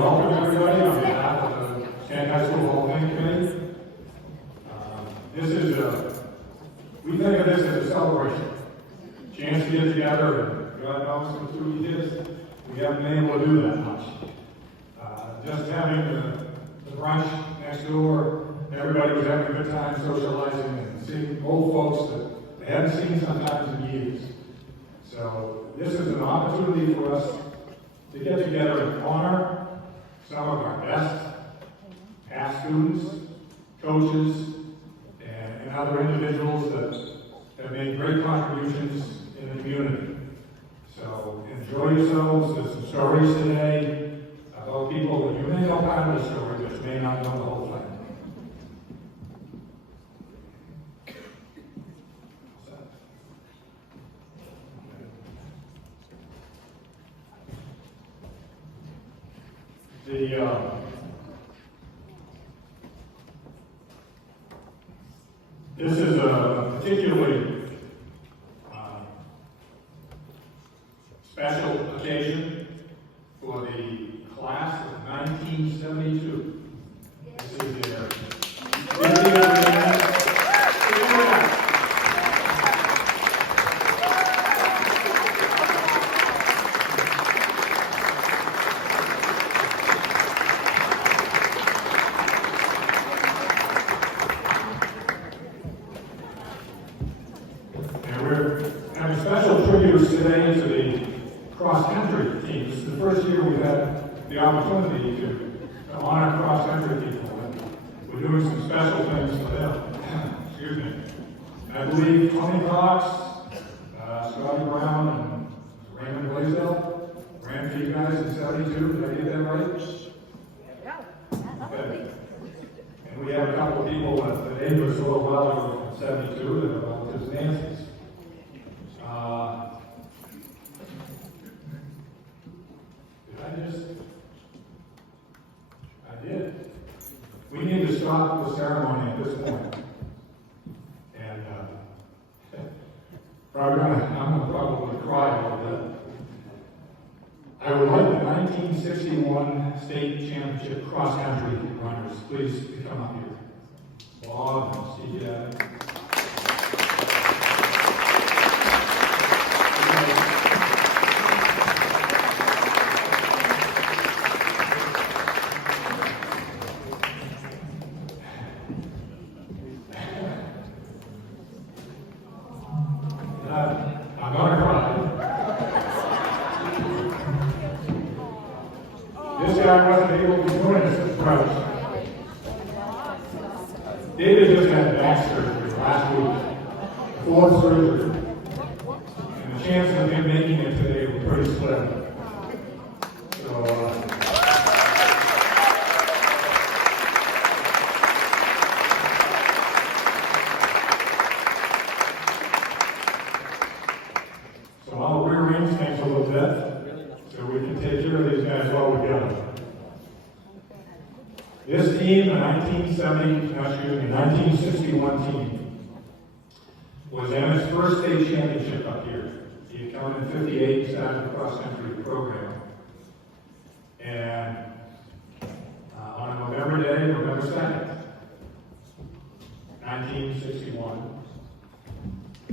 welcome everybody on behalf of the Schenck High School Hall of Fame Committee. We think of this as a celebration. Chance to get together, and God knows with 2 years, we haven't been able to do that much. Just having the brunch next door, everybody was having a good time socializing and seeing old folks that they hadn't seen sometimes in years. So this is an opportunity for us to get together and honor some of our best past students, coaches, and other individuals that have made great contributions in the community. So enjoy yourselves. There's some stories today about people that you may know part of the story, but you may not know the whole thing. This is a particularly special occasion for the class of 1972. This is their 50th anniversary. Today to the cross-country team. This is the first year we've had the opportunity to honor cross-country people. And we're doing some special things for them. Excuse me. I believe Tony Cox, Scotty Brown, and Raymond Blaisdell ran for you guys in 72. Did I get that right? Okay. And we have a couple of people that the neighbors a little while ago from 72 that are relatives Nancy's. I did. We need to stop the ceremony at this point. And I'm going to probably cry a little bit. I would like the 1961 state championship cross-country runners, please, to come up here. Bob and Steve. I'm going to cry. This guy wasn't able to join us as coach. David just had back surgery last week, 4th surgery. And the chances of him making it today were pretty slim. So I'll rearrange things a little bit so we can take care of these guys while we're together. This team, the 1961 team, was Emmett's first state championship up here. He had come in 58 and started the cross-country program. And on a November day, November 2nd, 1961,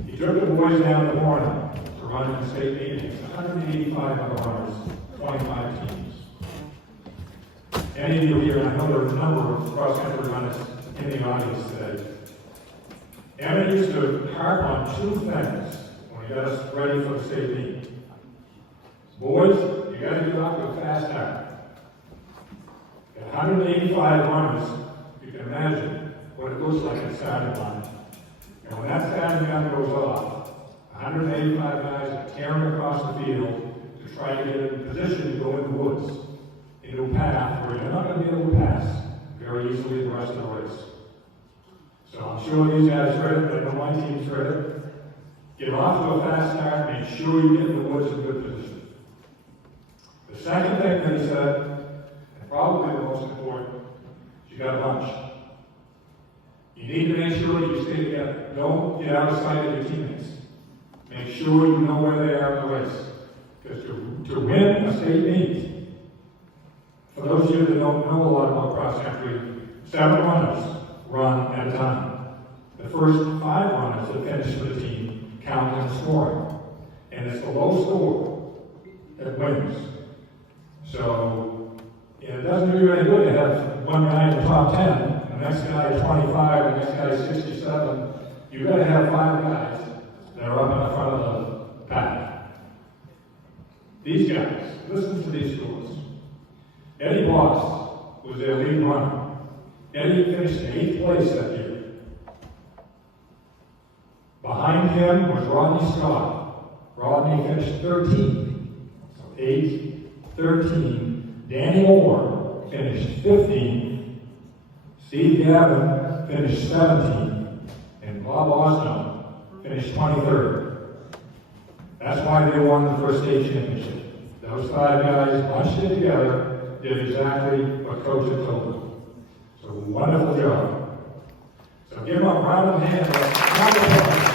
he took the boys down to Warren to run in the state meetings, 185 other runners, 25 teams. Any of you here, and I know there are a number of cross-country runners in the audience today. Emmett used to harp on 2 things when he got us ready for the state meet. Boys, you got to get off to a fast start. At 185 runners, you can imagine what it looks like at starting line. And when that starting gun goes off, 185 guys are tearing across the field to try to get in position to go in the woods, into a path where you're not going to be able to pass very easily the rest of the race. So I'm sure these guys read it, but I know my team's read it. Get off to a fast start, make sure you get in the woods in good position. The second thing that he said, and probably the most important, is you got a bunch. You need to make sure you stay together. Don't get out of sight of your teammates. Make sure you know where they are in the race. Because to win a state meet, For those of you that don't know a lot about cross country, 7 runners run at a time. The first 5 runners that finish for the team count in the scoring. And it's the low score that wins. So it doesn't do you any good to have one guy in the top 10, the next guy is 25, the next guy is 67. You've got to have 5 guys that are up in the front of the pack. These guys, listen to these scores. Eddie Boss was their lead runner. Eddie finished in 8th place that year. Behind him was Rodney Scott. Rodney finished 13th. So 8, 13. Danny Moore finished 15th. Steve Gavin finished 17th. And Bob Osno finished 23rd. That's why they won the first state championship. Those 5 guys bunched it together, did exactly what Coach had told them. So wonderful job. So give them a round of applause.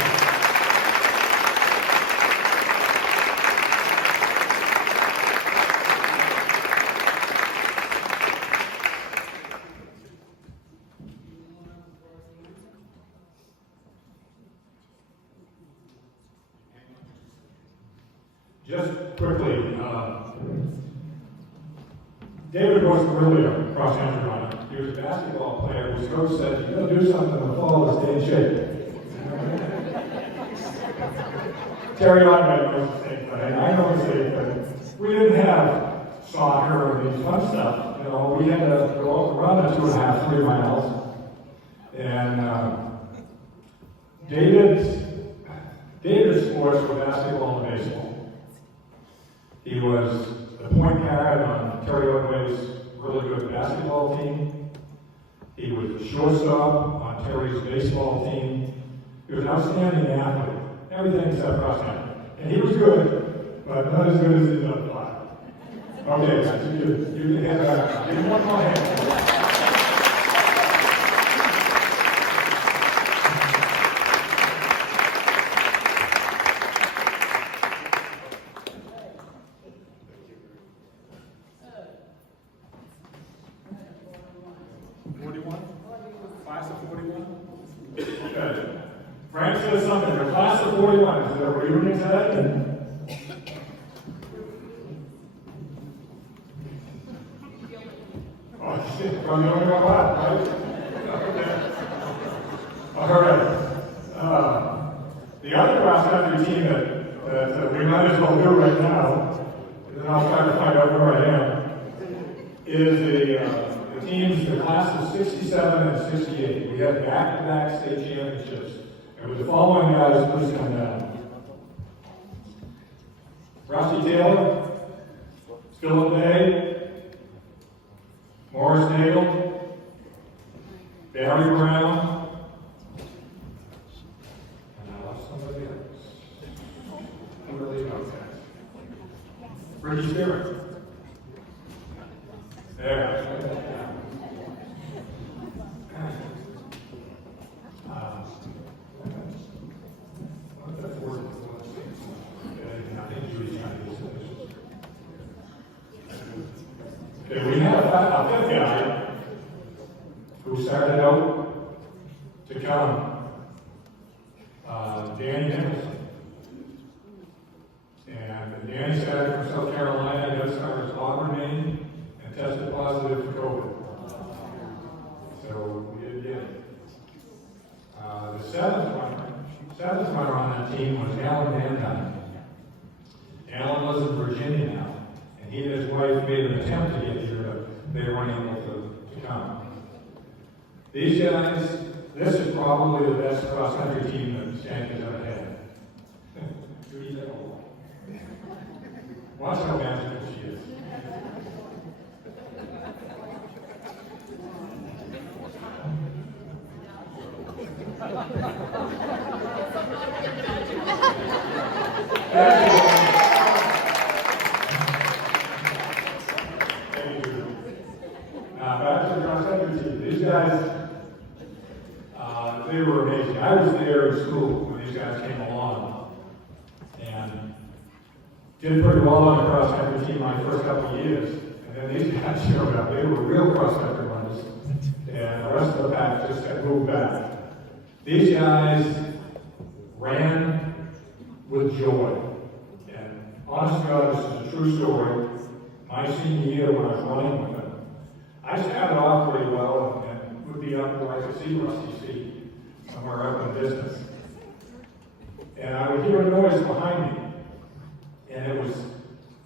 Just quickly, David wasn't really a cross-country runner. He was a basketball player whose coach said, "You're going to do something in the fall to stay in shape." Terry Otway knows the same thing. I know the same thing. We didn't have soccer and these fun stuff. You know, we had to go out and run at 2.5, 3 miles. And David's sports were basketball and baseball. He was the point guard on Terry Otway's really good basketball team. He was the shortstop on Terry's baseball team. He was an outstanding athlete. Everything except cross country. And he was good, but not as good as he did fly. Okay, guys, you can have that. Give me one more hand. Frank says something. The class of 41. Is there a reunion today? Oh, shit. I'm the only one left, right? Okay. All right. The other cross-country team that we might as well do right now, and then I'll try to find out where I am, is the teams, the class of 67 and 68. We had back-to-back state championships. And with the following guys, please come down. Rusty Taylor, Philip Day, Morris Nagel, Barry Brown, and I lost somebody else. Who are they about that? Ricky Stewart. There. Okay, we have a 5th guy who started out to come, Danny Nicholson. And Danny started from South Carolina, just started as Auburn, Maine, and tested positive for COVID. So we did get it. The 7th runner on that team was Alan Van Dyke. Alan lives in Virginia now, and he and his wife made an attempt to get here, but they weren't able to come. These guys, this is probably the best cross-country team that Schenck has ever had. Watch how magical she is. Thank you. Back to the cross-country team. These guys, they were amazing. I was there in school when these guys came along, and did pretty well on the cross-country team my first couple of years. And then these guys showed up. They were real cross-country runners, and the rest of the pack just got moved back. These guys ran with joy. And honest to God, this is a true story. My senior year when I was running with them, I started off pretty well and would be up where I could see Rusty's feet somewhere up in the distance. And I would hear a noise behind me. And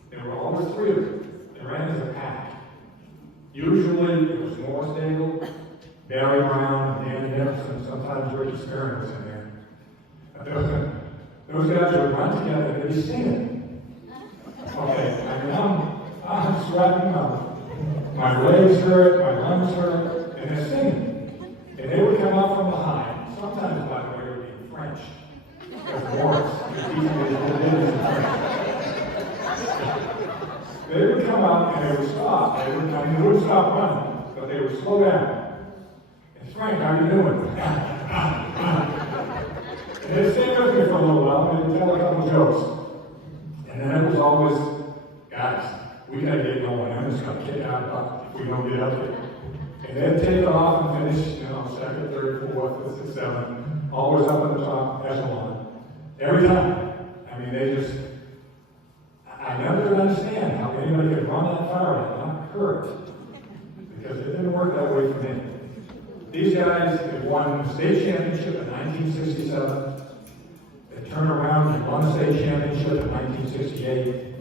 there were always three of them. They ran as a pack. Usually it was Morris Daigle, Barry Brown, Danny Nicholson, sometimes Ricky Sperry was in there. Those guys would run together and they'd be singing. Okay, I mean, I'm sweating, my legs hurt, my lungs hurt, and they're singing. And they would come up from behind. Sometimes, by the way, it would be in French. Because Morris, they would come up and they would stop. They wouldn't stop running, but they would slow down. And Frank, how you doing? And they'd stay with me for a little while and they'd tell a couple jokes. And then it was always, guys, we gotta get going. I'm just gonna kick out if we don't get up here. And they'd take off and finish, second, third, fourth, fifth, sixth, seventh, always up in the top echelon. Every time. I mean, I never could understand how anybody could run that far and not hurt. Because it didn't work that way for me. These guys had won the state championship in 1967. They turned around and won the state championship in 1968.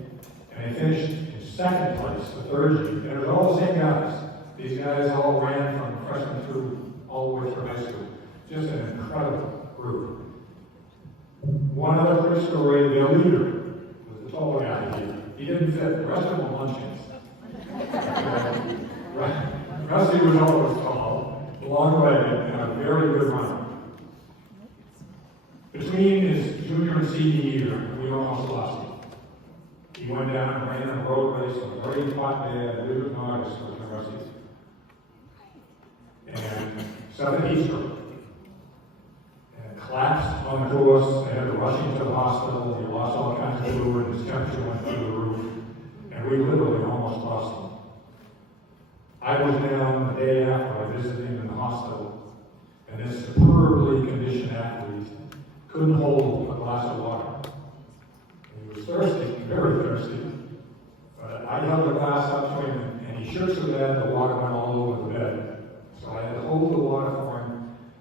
And they finished in second place the third year. And it was all the same guys. These guys all ran from freshman through all the way through high school. Just an incredible group. One other quick story, their leader was the tall guy here. He didn't fit. The rest of them were luncheons. Rusty was always tall, long-legged, and a very good runner. Between his junior and senior year, we almost lost him. He went down and ran a road race on a very hot day, I believe it was in August, with Rusty. And sudden heat stroke. And collapsed on the course. They had to rush him to the hospital. He lost all kinds of fluid. His temperature went through the roof. And we literally almost lost him. I was down the day after I visited him in the hospital. And this superbly conditioned athlete couldn't hold a glass of water. He was thirsty, very thirsty. But I held the glass up to him, and he shook so bad the water went all over the bed. So I had to hold the water for him.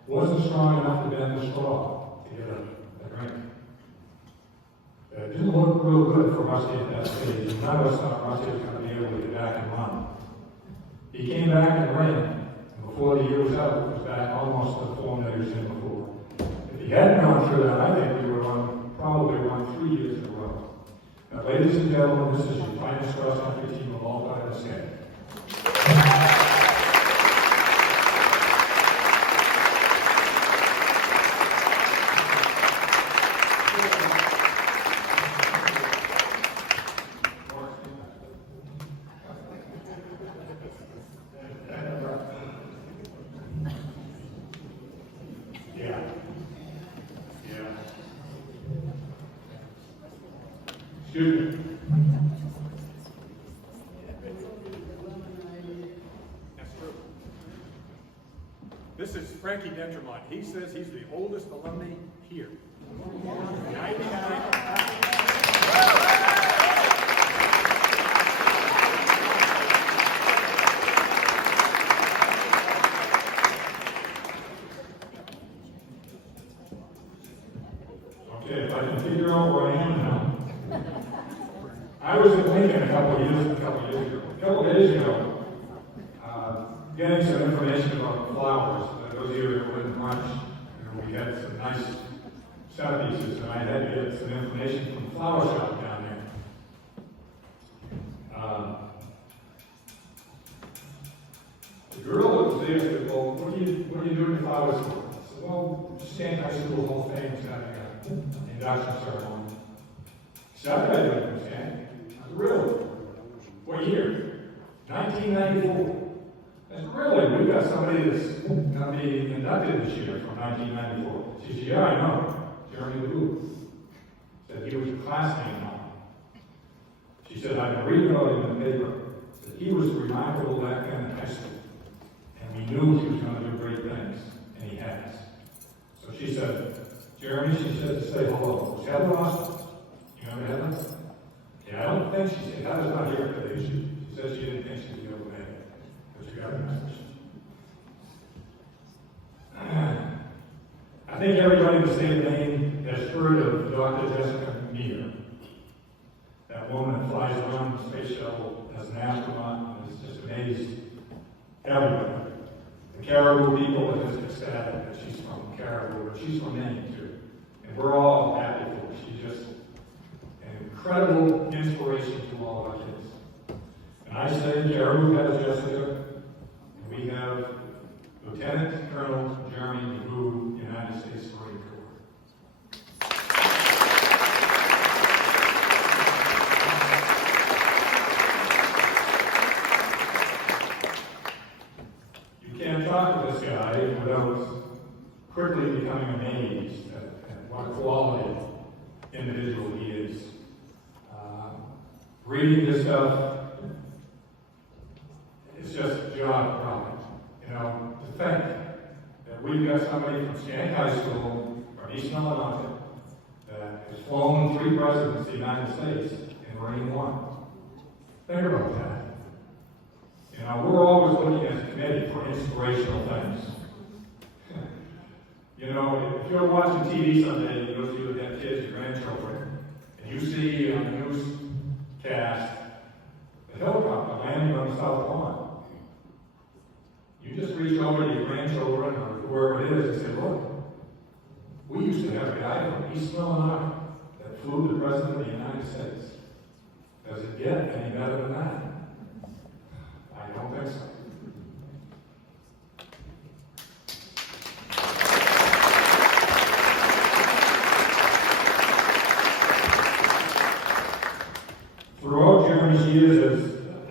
Wasn't strong enough to bend the straw to get a drink. It didn't look real good for Rusty at that stage. None of us thought Rusty was going to be able to get back and run. He came back and ran. And before the year was out, he was back almost to the form that he was in before. If he hadn't gone through that, I think we would have probably won 3 years in a row. Now, ladies and gentlemen, this is your finest cross-country team of all time in Schenck. Excuse me. That's true. This is Frankie Dentremont. He says he's the oldest alumni here. 99. Okay, if I can figure out where I am now. I was in Lincoln a couple of days ago, getting some information about flowers. Those of you that were in the march, we had some nice centerpieces, and I had to get some information from the flower shop down there. The girl that was there said, well, what are you doing the flowers for? I said, well, Schenck High School Hall of Fame is having an induction ceremony. Saturday, I went to Schenck. Really? What year? 1994. And really, we got somebody that's going to be inducted this year from 1994. She said, yeah, I know. Jeremy Booth. Said he was a classmate now. She said, I've been reading about him in the paper. The that he was remarkable back then in high school. And we knew he was going to do great things, and he has. So she said, Jeremy, she said to say hello. Was Heather awesome? You remember Heather? Yeah, I don't think she said, Heather's not here today. She said she didn't think she'd be able to make it, but she got a message. I think everybody in the state of Maine has heard of Dr. Jessica Meir. That woman that flies around the space shuttle as an astronaut and has just amazed everybody. The Caribou people are just ecstatic that she's from Caribou, but she's from Maine too. And we're all happy for her. She's just an incredible inspiration to all of our kids. And I say Caribou has Jessica, and we have Lieutenant Colonel Jeremy DeBoo, United States Marine Corps. You can't talk to this guy without quickly becoming amazed at what a quality individual he is. Reading this stuff, it's just job product. You know, to think that we've got somebody from Schenck High School, from East Illinois, that has flown 3 presidents of the United States in Marine One. Think about that. You know, we're always looking as a committee for inspirational things. You know, if you're watching TV someday, you go see have kids, your grandchildren, and you see on the newscast the helicopter landing on the South Lawn. You just reach over to your grandchildren or whoever it is and say, look, we used to have a guy from East Illinois that flew the President of the United States. Does it get any better than that? I don't think so. Throughout Jeremy's years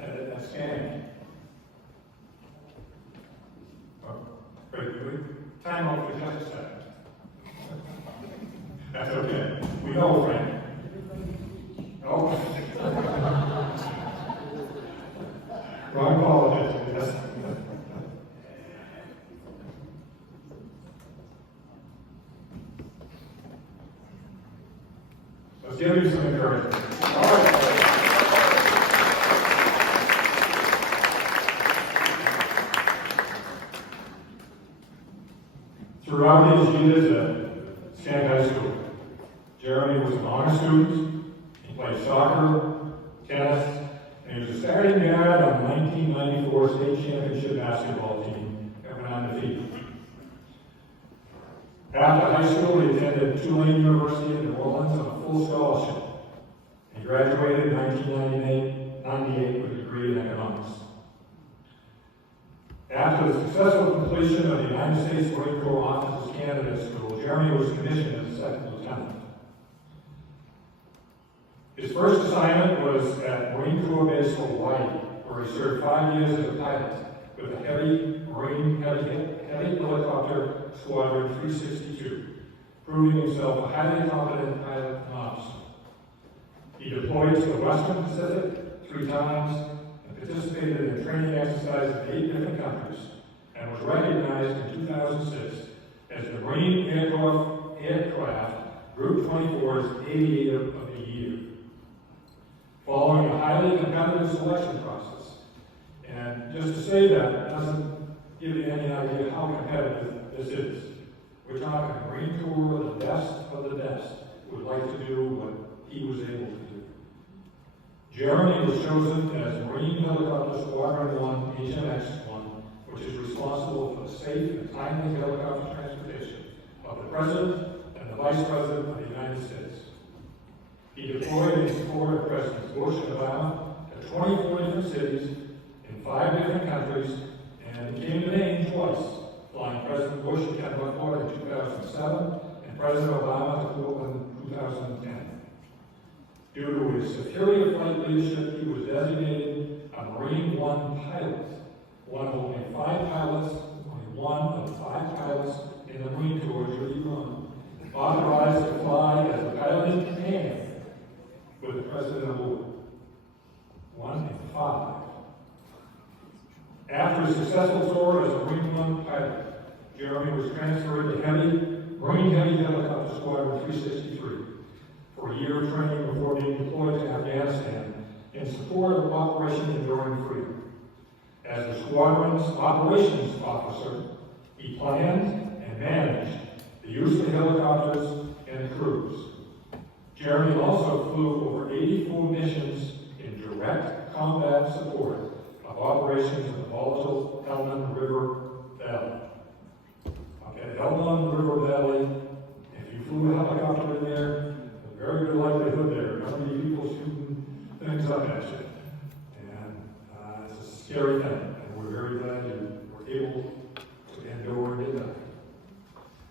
at Schenck, time out for just a second. That's okay. We know Frank. Oh. Wrong politics. Yes. Let's give you some encouragement. All right. Throughout his years at Schenck High School, Jeremy was an honor student. He played soccer, tennis, and he was a starting guard on the 1994 state championship basketball team that went undefeated. After high school, he attended Tulane University in New Orleans on a full scholarship. He graduated in 1998 with a degree in economics. After the successful completion of the United States Marine Corps Officers Candidate School, Jeremy was commissioned as a second lieutenant. His first assignment was at Marine Corps Base Hawaii, where he served 5 years as a pilot with the Heavy Helicopter Squadron 362, proving himself a highly competent pilot and officer. He deployed to the Western Pacific 3 times, participated in training exercises in 8 different countries, and was recognized in 2006 as the Marine Aircraft Group 24's Aviator of the Year. Following a highly competitive selection process, and just to say that doesn't give you any idea how competitive this is. We're talking Marine Corps, the best of the best, would like to do what he was able to do. Jeremy was chosen as Marine Helicopter Squadron 1 HMX-1, which is responsible for the safe and timely helicopter transportation of the President and the Vice President of the United States. He deployed in support of Presidents Bush and Obama to 24 different cities in 5 different countries, and came to Maine twice, flying President Bush to Kennebunkport in 2007 and President Obama to Portland in 2010. Due to his superior flight leadership, he was designated a Marine One pilot, one of only 5 pilots, only one of 5 pilots in the Marine Corps, Judy Run, authorized to fly as a piloting companion with the President aboard. 1 in 5. After a successful tour as a Marine One pilot, Jeremy was transferred to Marine Heavy Helicopter Squadron 363 for a year of training before being deployed to Afghanistan in support of Operation Enduring Freedom. As the squadron's operations officer, he planned and managed the use of helicopters and crews. Jeremy also flew over 84 missions in direct combat support of operations in the volatile Helmand River Valley. Okay, the Helmand River Valley, if you flew a helicopter in there, there's a very good likelihood there are going to be people shooting things up at you. And it's a scary thing, and we're very glad you were able to endure and get that.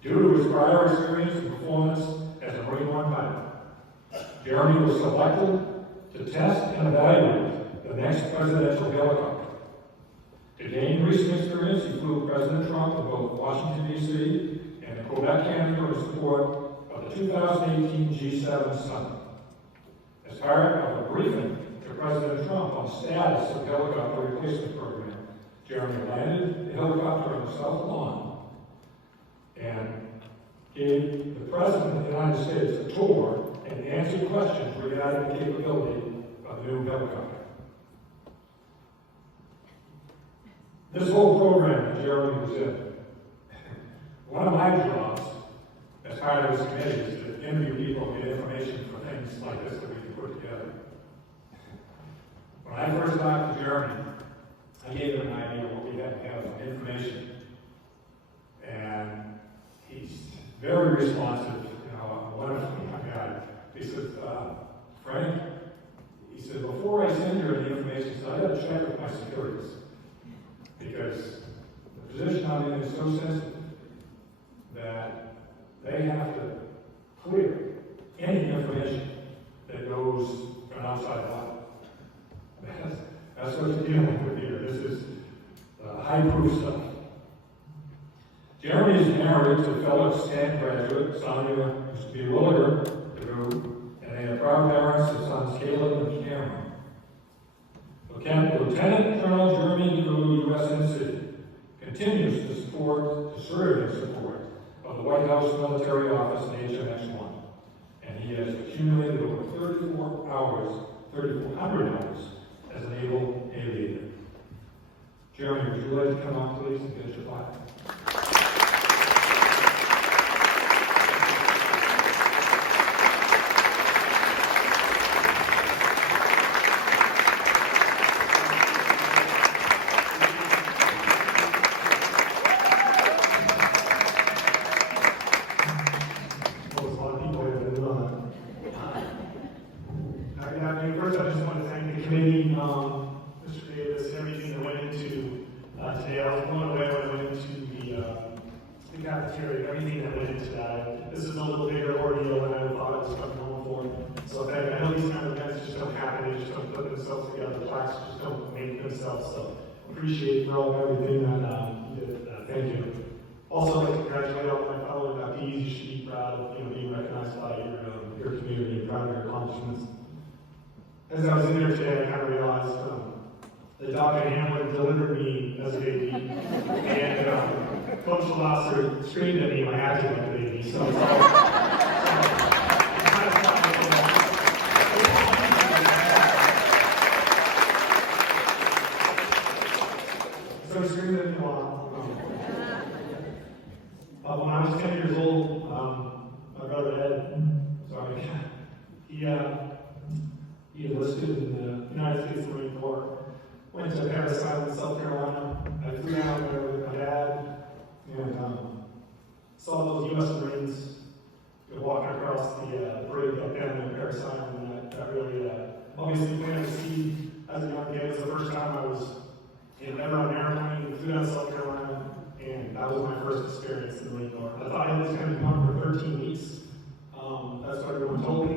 Due to his prior experience and performance as a Marine One pilot, Jeremy was selected to test and evaluate the next presidential helicopter. To gain recent experience, he flew President Trump in both Washington, D.C. and Quebec, Canada in support of the 2018 G7 summit. As part of a briefing to President Trump on status of the helicopter replacement program, Jeremy landed the helicopter on the South Lawn and gave the President of the United States a tour and answered questions regarding the capability of the new helicopter. This whole program that Jeremy was in, one of my jobs as part of this committee is to interview people and get information for things like this that we can put together. When I first talked to Jeremy, I gave him an idea of what we had to have for information. And he's very responsive, a wonderful young guy. He said, Frank, he said, before I send you any information, I got to check with my securities. Because the position I'm in is so sensitive that they have to clear any information that goes to an outside body. That's what you're dealing with here. This is high-proof stuff. Jeremy is married to fellow Schenck graduate, Sonia Williger, and they have proud parents of sons Caleb and Cameron. Lieutenant Colonel Jeremy Drew, USNC, continues to serve in support of the White House military office in HMX-1, and he has accumulated over 3,400 hours as a naval aviator. Jeremy, would you like to come up, please, and get your flag? Everything that went into that. This is a little bigger ordeal than I thought I was coming home for. So I know these kind of events just don't happen, they just don't put themselves together, the plaques just don't make themselves. So appreciate for all everything that you did. Thank you. Also, I'd like to congratulate all my fellow adoptees. You should be proud of being recognized by your community and proud of your accomplishments. As I was in there today, I kind of realized the dog in Hamlin delivered me as a baby, and Coach Lasser screamed at me when I acted like a baby. So it's all, so he screamed at me a lot. When I was 10 years old, my brother Ed, he enlisted in the United States Marine Corps. Went to Paris Island, South Carolina. I flew down there with my dad and saw those U.S. Marines walking across the parade up down in Paris Island. And that really obviously planted a seed as a young kid. It was the first time I was ever on an airplane. Flew down to South Carolina, and that was my first experience in the Marine Corps. I thought I was going to be on for 13 weeks. That's what everyone told me.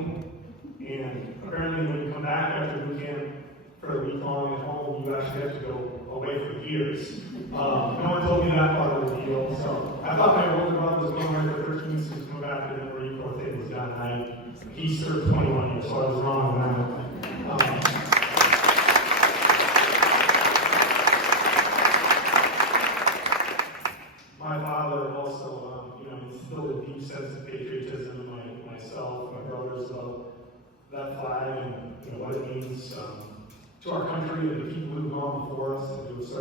And apparently, when you come back after boot camp, for a week long at home, you actually have to go away for years. No one told me that part of the deal. So I thought my older brother was going away for 13 weeks to come back, and then the Marine Corps thing was done. He served 21 years, so I was wrong on that.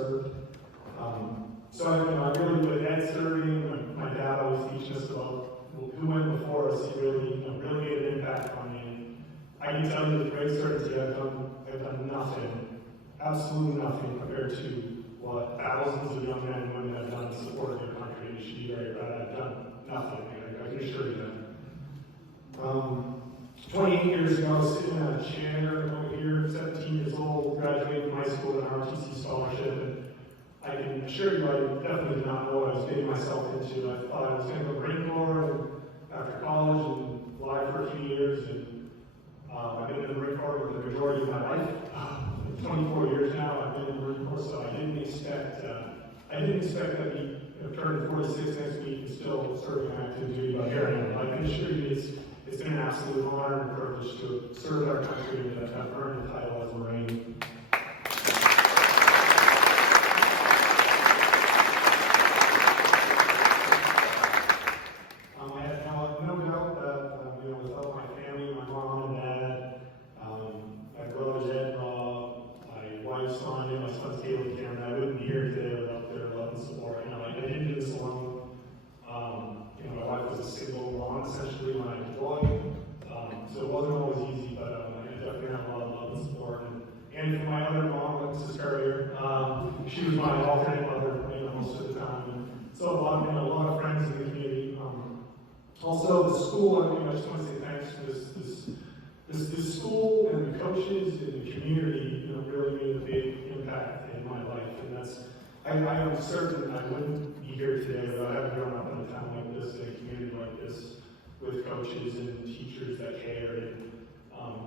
served. So I really, with Ed serving, my dad always teaching us about who went before us. He really, really made an impact on me. I can tell you with great certainty, I've done nothing, absolutely nothing compared to what thousands of young men and women have done in support of their country. You should be very proud. I've done nothing. I can assure you that. 28 years ago, I was sitting in a chair over here, 17 years old, graduated from high school with an ROTC scholarship, and I can assure you I definitely did not know what I was getting myself into. I thought I was going to go Marine Corps after college and fly for a few years, and I've been in the Marine Corps for the majority of my life. 24 years now I've been in the Marine Corps, so I didn't expect that we turning 46 next week and still serving active duty, but here I am. I can assure you it's been an absolute honor and privilege to serve our country and to have earned the title as a Marine. I have no doubt that without my family, my mom and dad, my brothers Ed and Rob, my wife Sonia, my sons Caleb and Cameron, I wouldn't be here today without their love and support. I didn't do this alone. My wife was a single mom essentially when I deployed, so it wasn't always easy, but I definitely had a lot of love and support. And for my other mom, Mrs. Currier, she was my alternate mother, most of the time. And so a lot of friends in the community. Also, the school. I just want to say thanks for this school and the coaches and the community. Really made a big impact in my life, and that's. I am certain I wouldn't be here today without having grown up in a town like this, in a community like this, with coaches and teachers that care. And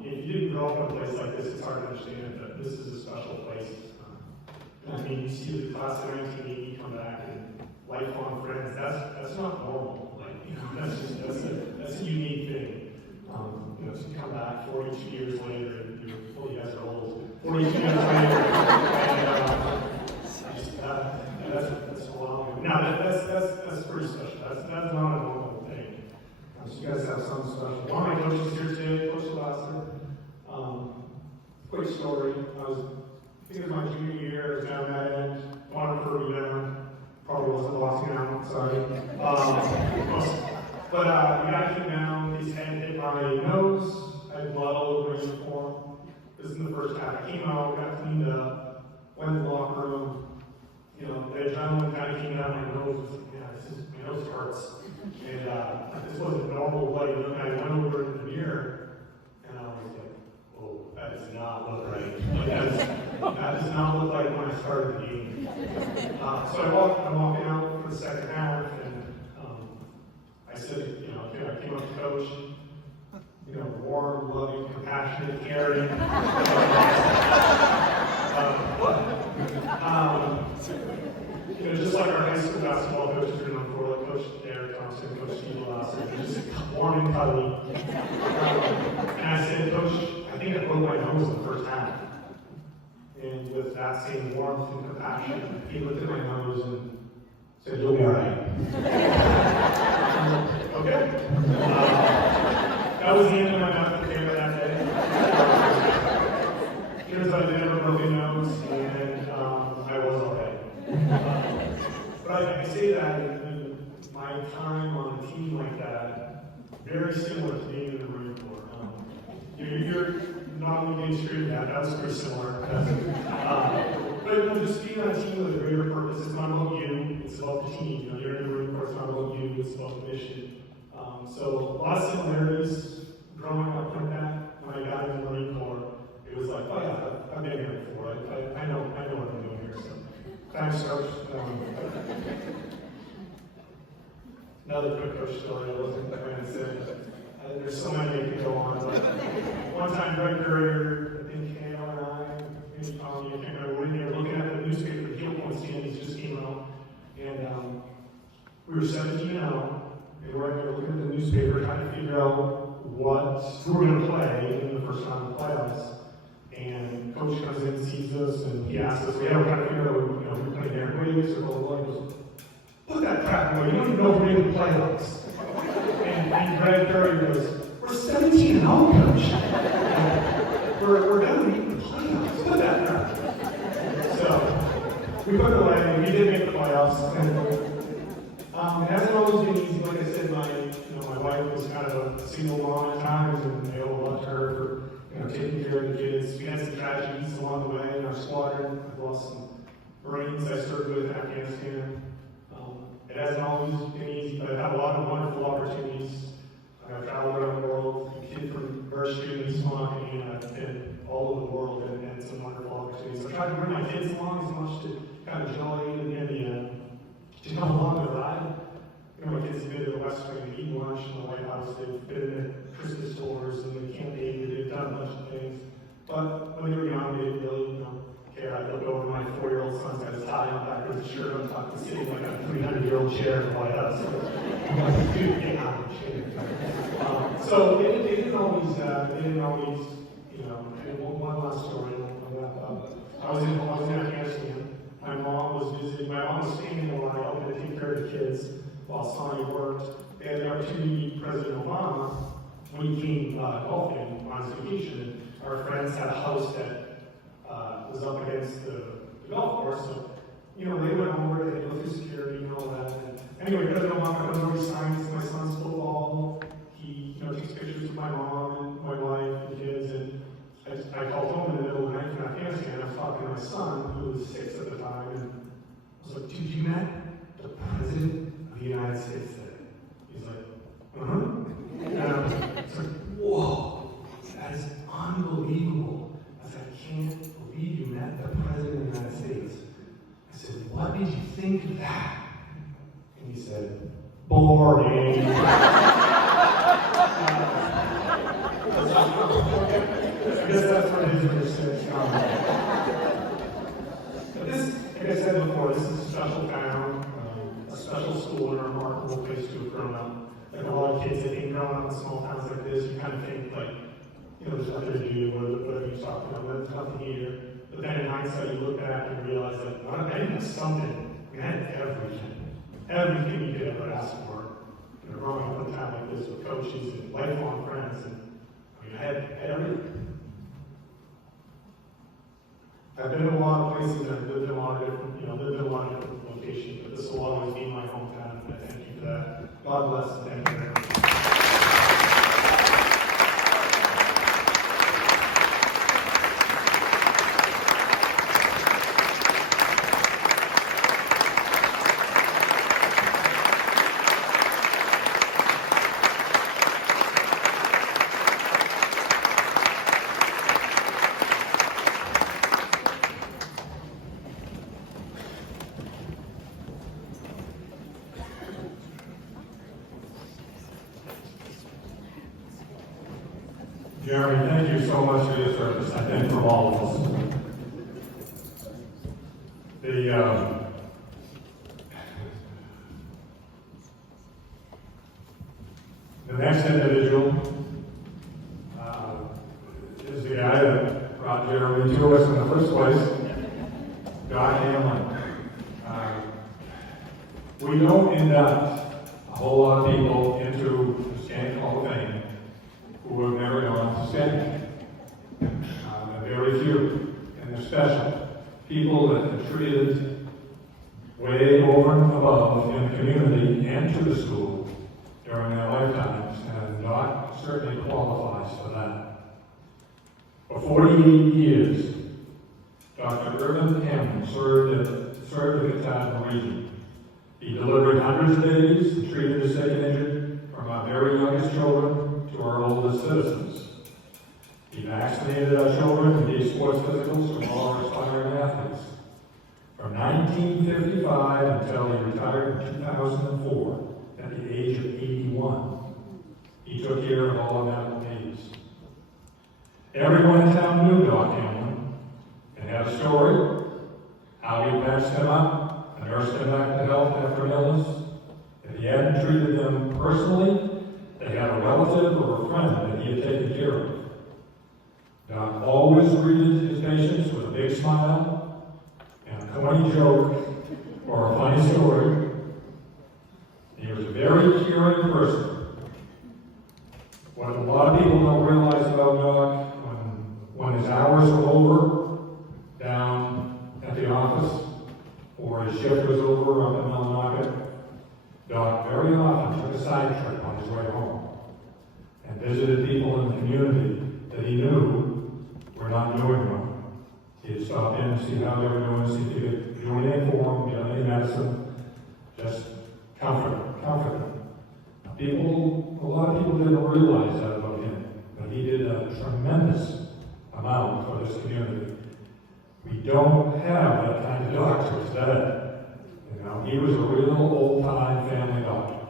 if you didn't grow up in a place like this, it's hard to understand that this is a special place. You see the class of 1980 come back and lifelong friends. That's not normal. That's a unique thing. To come back 42 years later, and you guys are old. 42 years later. That's a long. Now that's pretty special. That's not a normal thing. So you guys have something special. One of my coaches here today, Coach Lasser. Quick story. I think it was my junior year. I was down that end. Wanted to read down. Probably wasn't boxing out. Sorry. But the guy came down. His head hit my nose. I had blood all over my uniform. This is in the first half. I came out, got cleaned up, went to the locker room. The adrenaline kind of came down my nose. My nose hurts. And this wasn't normal blood. I went over in the mirror, and I was like, "Oh, that does not look right. That does not look like when I started the game." So I'm walking out for the second half, and I said, I came up to Coach. Warm, loving, compassionate, caring. Just like our high school basketball coaches are known for, like Coach Derek Thompson, Coach Steve Lasser, they're just warm and cuddly. And I said, Coach, I think I broke my nose in the first half. And with that same warmth and compassion, he looked at my nose and said, "You'll be all right." Okay. That was the end of my medical care that day. Turns out I never broke a nose, and I was all right. But I say that in my time on a team like that, very similar to being in the Marine Corps. You're not only being treated that was pretty similar. But just being on a team with a greater purpose, it's not about you, it's about the team. You're in the Marine Corps, it's not about you, it's about the mission. So a lot of similarities growing up from that. When I got in the Marine Corps, it was like, oh yeah, I've been here before. I know what I'm doing here. So thanks, Coach. Another quick Coach story. I wasn't going to say. There's so many that can go on. But one time, Greg Courier, I think Hale and I, maybe Tommy, I can't remember, we were looking at the newspaper. The Heel Point standings just came out, and we were 17-0. And we're looking at the newspaper, trying to figure out who we're going to play in the first round of the playoffs. And Coach comes in and sees us, and he asks us, we're trying to figure out, we're playing Aaron Williams or blah, blah, blah. He goes, "Put that crap away, you don't even know if we're in the playoffs." And Greg Curry goes, "We're 17-0, Coach. We're going to meet in the playoffs. Put that crap." So, we put it away, we did make the playoffs. And, it hasn't always been easy. Like I said, my wife was kind of a single mom at times, and I overlooked her for taking care of the kids. We had some tragedies along the way in our squadron. I've lost some Marines I served with in Afghanistan. It hasn't always been easy, but I've had a lot of wonderful opportunities. I've traveled around the world. A kid from Birchview in Swanee, and I've been all over the world and had some wonderful opportunities. I tried to bring my kids along as much to kind of join to come along the ride. My kids have been to the West Wing and eaten lunch in the White House. They've been at Christmas stores and the campaign. They've done a bunch of things. But when they were young, they didn't really, care. I look over my 4-year-old son's got his tie on backwards, his shirt on top, and sitting like a 300-year-old chair in the White House. I'm like, dude, get out of the chair. So they didn't always, one last story, I'll wrap up. I was in Afghanistan. My mom was staying in Hawaii, helping to take care of the kids while Sonny worked. They had the opportunity to meet President Obama when he came golfing on his vacation. Our friends had a house that was up against the golf course, so they went over, they had to go through security and all that. And anyway, President Obama comes over, he signs my son's football. He takes pictures of my mom and my wife and kids, and I called home in the middle of the night from Afghanistan. I was talking to my son, who was 6 at the time, and I was like, dude, you met the President of the United States today? He's like, And I was like, whoa, that is unbelievable. I said, I can't believe you met the President of the United States. I said, what did you think of that? And he said, boring. I guess that's what his research But this, like I said before, this is a special town, a special school, and a remarkable place to have grown up. Like a lot of kids, I think, growing up in small towns like this, you kind of think, like, there's nothing to do, whatever you're talking about, there's nothing here. But then in hindsight, you look back and realize that I didn't have something. I had everything. Everything you could ever ask for. Growing up in a town like this with coaches and lifelong friends, and I had everything. I've been in a lot of places, and I've lived in a lot of different, locations, but this will always be my hometown, and I thank you for that. God bless, and thank you very much. Jeremy, thank you so much for your service, I think, from all of us. The next individual is the guy that brought Jeremy to us in the first place, Doc Hamlin. We don't induct a whole lot of people into the Schenck Hall of Fame who have never gone to Schenck. Very few, and they're special. People that are treated way over and above in the community and to the school during their lifetimes, and Doc certainly qualifies for that. For 48 years, Dr. Irwin Campbell served the Katahdin region. He delivered hundreds of babies and treated the sick and injured, from our very youngest children to our oldest citizens. He vaccinated our children and gave sports physicals from all our aspiring athletes. From 1955 until he retired in 2004 at the age of 81, he took care of all our medical needs. Everyone in town knew Doc Hamlin and had a story, how he patched them up and nursed them back to health after an illness. If he hadn't treated them personally, they had a relative or a friend that he had taken care of. Doc always greeted his patients with a big smile and a corny joke or a funny story. He was a very caring person. What a lot of people don't realize about Doc, when his hours were over down at the office, before his shift was over up in Millinocket, Doc very often took a side trip on his way home and visited people in the community that he knew were not doing well. He'd stop in and see how they were doing, see if he could do anything for them, get any medicine, just comfort them. A lot of people didn't realize that about him, but he did a tremendous amount for this community. We don't have that kind of doctor today. You know, he was a real old-time family doctor.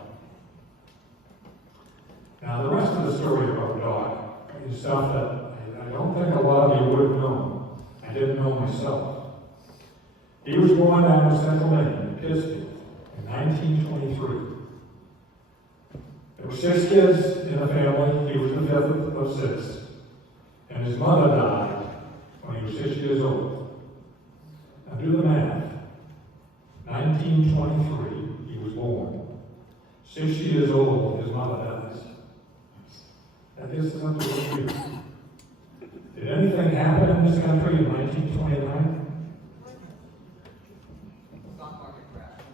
Now, the rest of the story about Doc is stuff that I don't think a lot of you would have known. I didn't know myself. He was born down in Central Maine, in Pittsfield, in 1923. There were 6 kids in the family. He was the 5th of 6. And his mother died when he was 6 years old. Now do the math. 1923, he was born. 6 years old, his mother dies. That is something to do. Did anything happen in this country in 1929?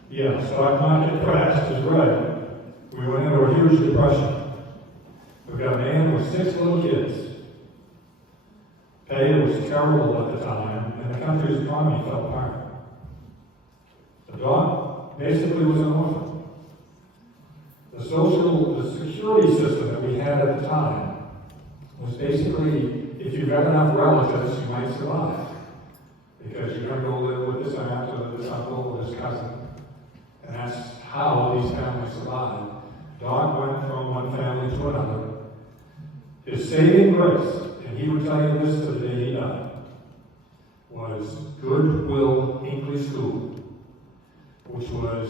Yeah, stock market crash is right. We went into a huge depression. We've got a man with 6 little kids. Pay was terrible at the time, and the country's economy fell apart. The Doc basically was an orphan. The security system that we had at the time was basically, if you've got enough relatives, you might survive. Because you're going to go live with this aunt or this uncle or this cousin. And that's how these families survived. Doc went from one family to another. His saving grace, and he would tell you this to the day he died, was Goodwill Hinckley School, which was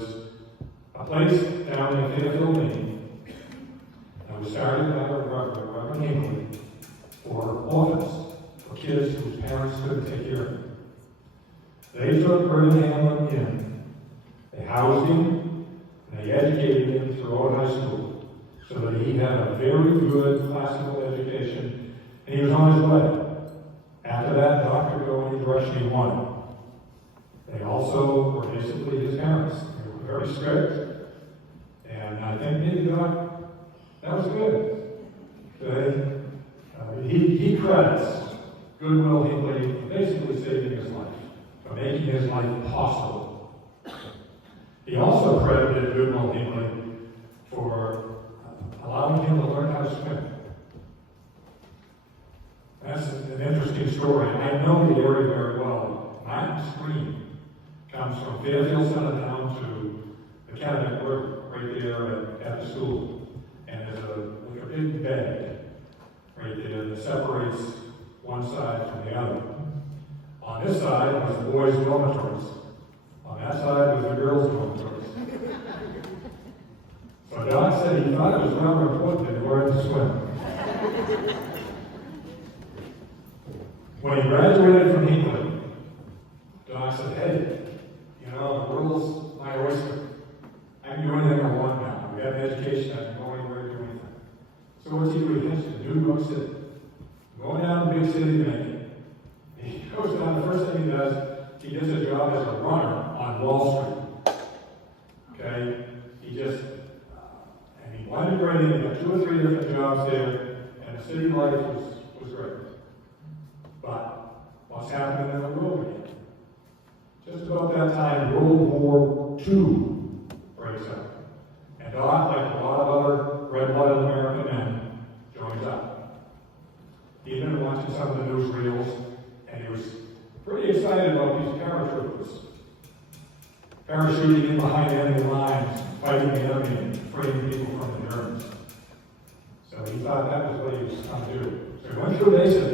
a place down in Fairfield, Maine, that was started by Reverend Hinckley for orphans, for kids whose parents couldn't take care of them. They took Irwin Campbell in, they housed him, and they educated him throughout high school, so that he had a very good classical education, and he was on his way. After that, Doc could go any direction he wanted. They also were basically his parents. They were very strict, and I think maybe Doc, that was good. Okay? He credits Goodwill Hinckley for basically saving his life, for making his life possible. He also credited Goodwill Hinckley for allowing him to learn how to swim. That's an interesting story. I know the area very well. Mountain Stream comes from Fairfield Center down to the Kennebec River, right there at the school. And there's a big bed right there that separates one side from the other. On this side was the boys' dormitories. On that side was the girls' dormitories. So Doc said he thought it was rather important that he learned to swim. When he graduated from Hinckley, Doc said, hey, you know, the world's my oyster. I can do anything I want now. We have an education, I can go anywhere and do anything. So what's he do? He has to do New York City. Going down to the big city to make it. He goes down, the first thing he does, he gets a job as a runner on Wall Street. Okay? He just, and he wanted right in, he got 2 or 3 different jobs there, and the city life was great. But what's happening in the world again? Just about that time, World War II breaks out. And Doc, like a lot of other red-blooded American men, joins up. He'd been watching some of the newsreels, and he was pretty excited about these paratroopers. Parachuting in behind enemy lines, fighting the enemy, and freeing people from the Germans. So he thought that was what he was trying to do. So he went through basic.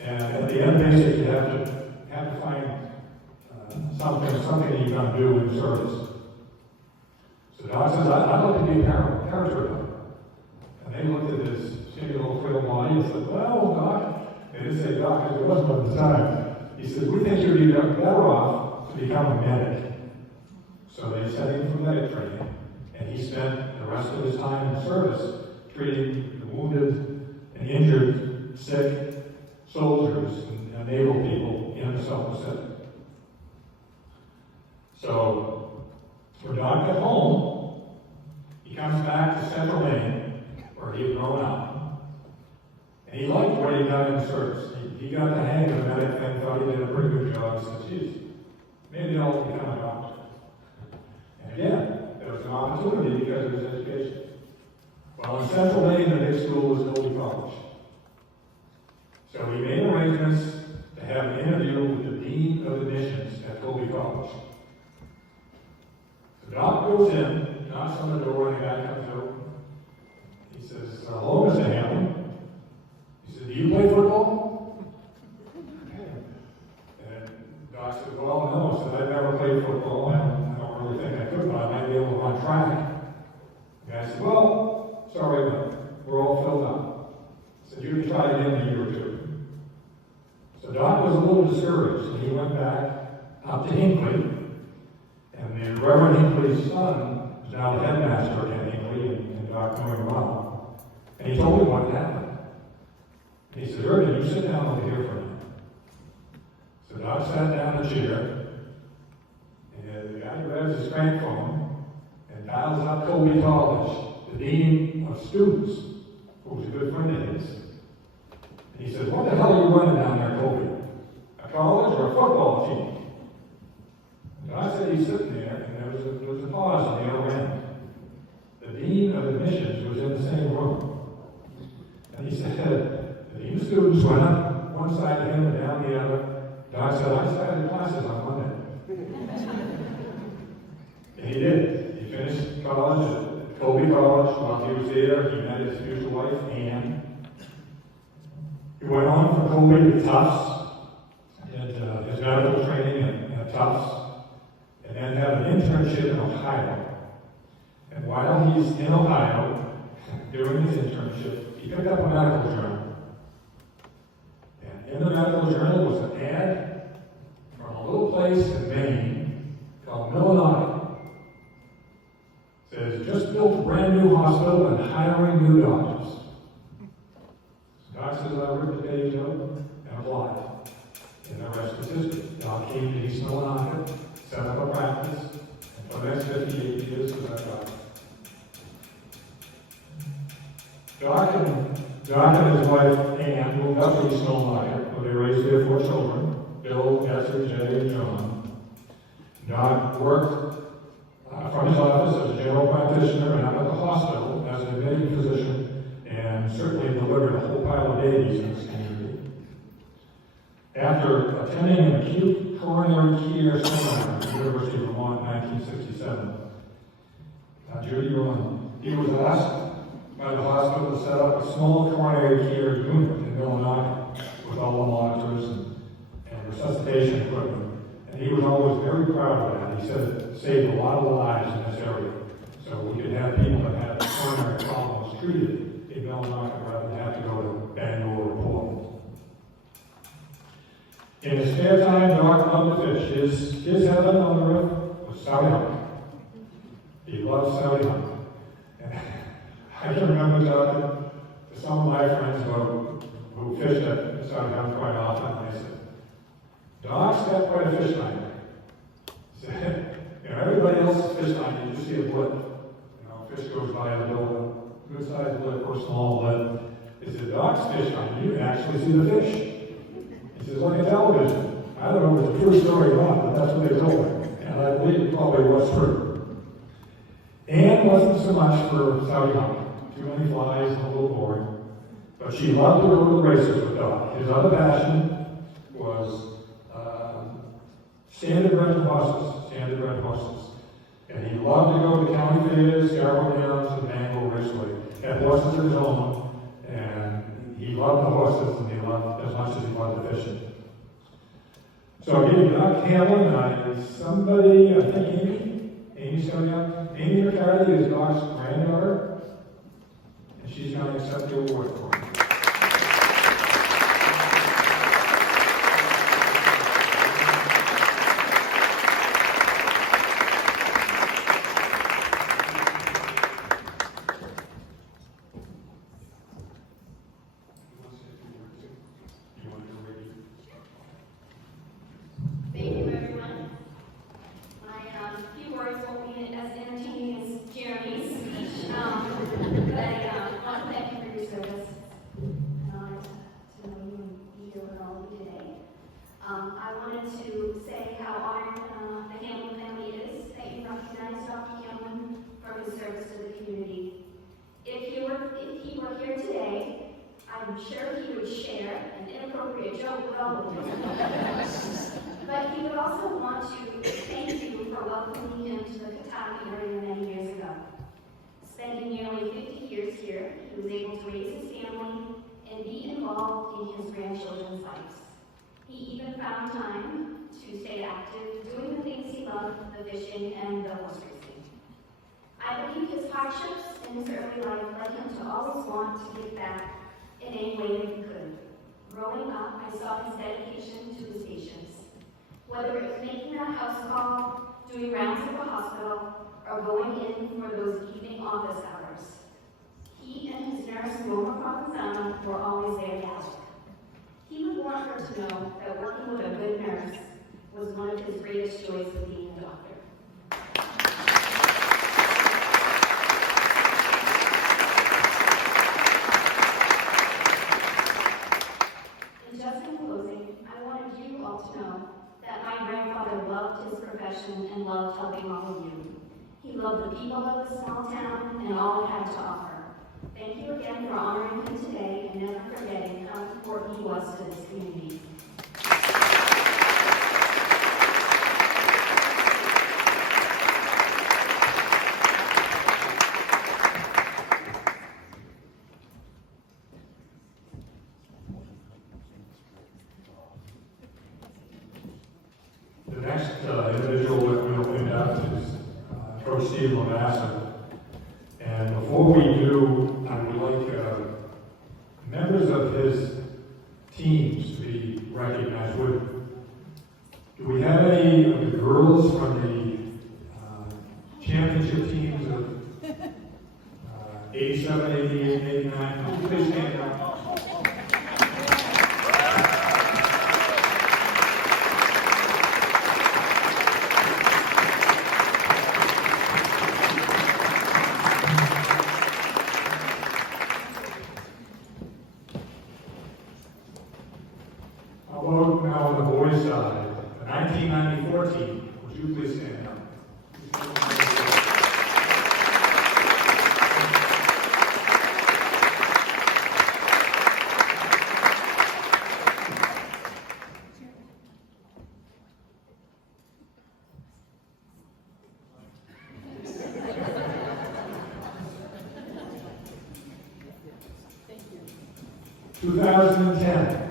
And at the end, basic, you have to find something you're going to do in service. So Doc says, I'd like to be a paratrooper. And they looked at this skinny little frail body and said, well, Doc, they didn't say Doc because it wasn't at the time. He says, we think you'd be better off to become a medic. So they sent him for medic training, and he spent the rest of his time in service treating the wounded and injured, sick soldiers and naval people in the South Pacific. So, when Doc got home, he comes back to Central Maine, where he had grown up, and he liked what he'd done in the service. He got the hang of the medic thing, thought he did a pretty good job. He said, geez, maybe I'll become a doctor. And again, there was an opportunity because of his education. Well, in Central Maine, the big school was Colby College. So he made arrangements to have an interview with the Dean of Admissions at Colby College. So Doc goes in, knocks on the door, and the guy comes out. He says, hello, Mr. Hamlin. He said, do you play football? And Doc said, well, no. He said, I've never played football. I don't really think I could, but I might be able to run track. The guy said, well, sorry, but we're all filled up. He said, you can try again in a year or two. So Doc was a little discouraged, and he went back up to Hinckley, and the Reverend Hinckley's son is now the headmaster at Hinckley, and Doc knew him well. And he told him what happened. And he said, Irwin, you sit down over here for a minute. So Doc sat down in a chair, and the guy grabs his crank phone and dials up Colby College, the dean of students, who was a good friend of his. And he says, what the hell are you running down there, Colby? A college or a football team? And I said he's sitting there, and there was a pause on the other end. The dean of admissions was in the same room. And he said, the dean of students went up one side of him and down the other. Doc said, I started classes on Monday. And he did. He finished college at Colby College. While he was there, he met his future wife, Ann. He went on from Colby to Tufts, did his medical training at Tufts, and then had an internship in Ohio. And while he's in Ohio, doing his internship, he picked up a medical journal. And in the medical journal was an ad from a little place in Maine called Millinocket. It says, just built a brand new hospital and hiring new doctors. Doc says, I ripped the page out and applied. And the rest is history. Doc came to East Millinocket, set up a practice, and for the next 58 years was that doctor. Doc and his wife, Ann, moved up to East Millinocket, where they raised their 4 children, Bill, Esther, Jay, and John. Doc worked from his office as a general practitioner and up at the hospital as an admitting physician, and certainly delivered a whole pile of babies in this community. After attending an acute coronary care seminar at the University of Vermont in 1967, Judy Rowan, he was asked by the hospital to set up a small coronary care unit in Millinocket with all the monitors and resuscitation equipment. And he was always very proud of that. He said it saved a lot of lives in this area. So we could have people that had coronary problems treated in Millinocket rather than have to go to Bangor or Portland. In his spare time, Doc loved to fish. His heaven on the river was South hunting. He loved South hunting. And I can remember talking to some of my friends who fished at South hunting quite often, and they said, Doc's got quite a fish line. He said, everybody else's fish line, you just see a blip. Fish goes by the building. Good sized blip or small blip. He said, Doc's fish line, you can actually see the fish. He says, like a television. I don't know if it's a true story or not, but that's what they told me. And I believe it probably was true. Ann wasn't so much for Saudi hunting. Too many flies and a little boring. But she loved to go to the races with Doc. His other passion was standard-bred horses. And he loved to go to county fairs, Scarborough Downs, and Bangor Raceway. He had horses of his own, and he loved the horses, and he loved as much as he loved the fishing. So again, Doc Hamlin, somebody, I think Amy's coming up. Amy McCarthy is Doc's granddaughter, and she's going to accept the award for him. Thank you, everyone. My taught the area many years ago. Spending nearly 50 years here, he was able to raise his family and be involved in his grandchildren's lives. He even found time to stay active, doing the things he loved, the fishing and the horse racing. I believe his hardships in his early life led him to always want to give back in any way that he could. Growing up, I saw his dedication to his patients. Whether it was making that house call, doing rounds at the hospital, or going in for those evening office hours, he and his nurse, Norma Provenzano, were always there to help. He would want her to know that working with a good nurse was one of his greatest joys of being a doctor. And just in closing, I wanted you all to know that my grandfather loved his profession and loved helping all of you. He loved the people of the small town and all it had to offer. Thank you again for honoring him today and never forgetting how important he was to this community. 87, 88, 89. Please stand up. How about now on the boys' side? The 1994 team. Would you please stand up? 2010.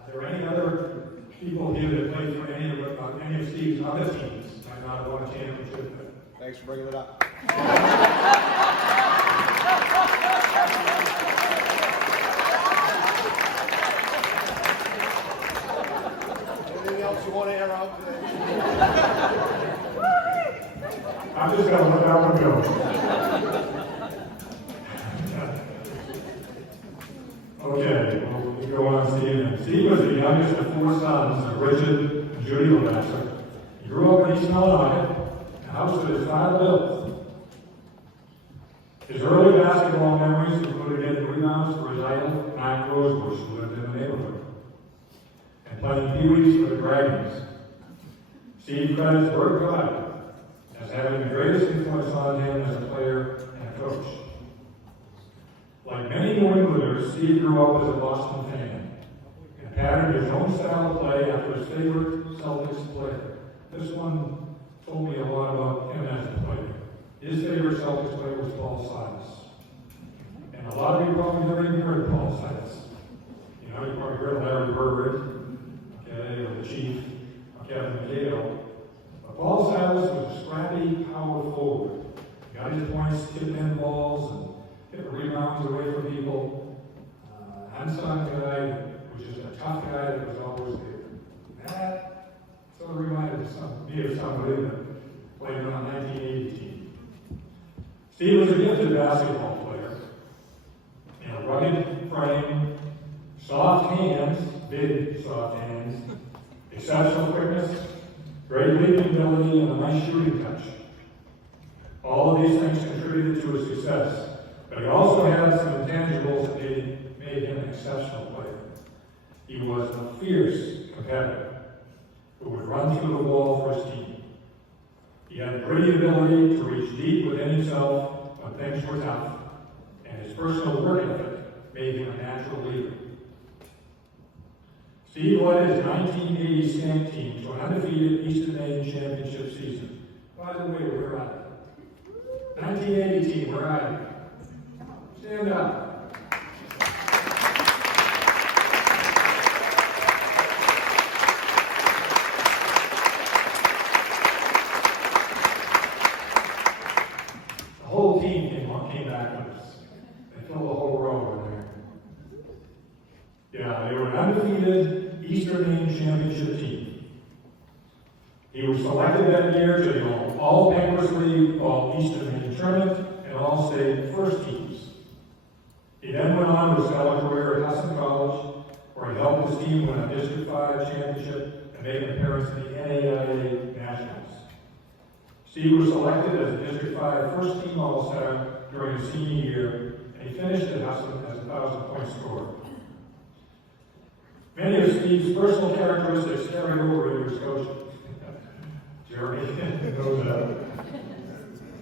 Are there any other people here that played for any of Steve's other teams? Might not have won a championship. Thanks for bringing it up. Anything else you want to air out today? I'm just going to look out the window. Okay, well, we go on Steve. Steve was the youngest of four sons of Richard and Judy Lavasser. He grew up in East Illinois, a house that his father built. His early basketball memories included getting rebounds for his idol, Mac Rosebush, who lived in the neighborhood, and playing Pee-wees for the Dragons. Steve credits Bert God as having the greatest influence on him as a player and a coach. Like many New Englanders, Steve grew up as a Boston fan and patterned his own style of play after his favorite Celtics player. This one told me a lot about him as a player. His favorite Celtics player was Paul Silas. And a lot of you probably never even heard of Paul Silas. You know, you probably heard of Larry Bird, okay, or the Chief, or Kevin McHale. But Paul Silas was a scrappy power forward. He got his points, tipped in balls, and hit rebounds away from people. Unsung guy, which is a tough guy that was always there. That sort of reminded me of somebody that played on a 1980 team. Steve was a gifted basketball player. In a rugged frame, soft hands, big soft hands, exceptional quickness, great leaping ability, and a nice shooting touch. All of these things contributed to his success. But he also had some intangibles that made him an exceptional player. He was a fierce competitor who would run through the wall for his team. He had a gritty ability to reach deep within himself when things were tough, and his personal work ethic made him a natural leader. Steve led his 1980 Schenck team to an undefeated Eastern Maine Championship season. By the way, we're at it. 1980 team, we're at it. Stand up. The whole team came back with us. They filled the whole row in there. Yeah, they were an undefeated Eastern Maine Championship team. He was selected that year to the All-Pampers League, All-Eastern Maine Tournament, and All-State First Teams. He then went on to a stellar career at Hudson College, where he helped his team win a District 5 championship and made an appearance in the NAIA Nationals. Steve was selected as a District 5 First Team All-Star during his senior year, and he finished at Hudson as a 1,000-point scorer. Many of Steve's personal characteristics carried over into his coaching. Jeremy knows that.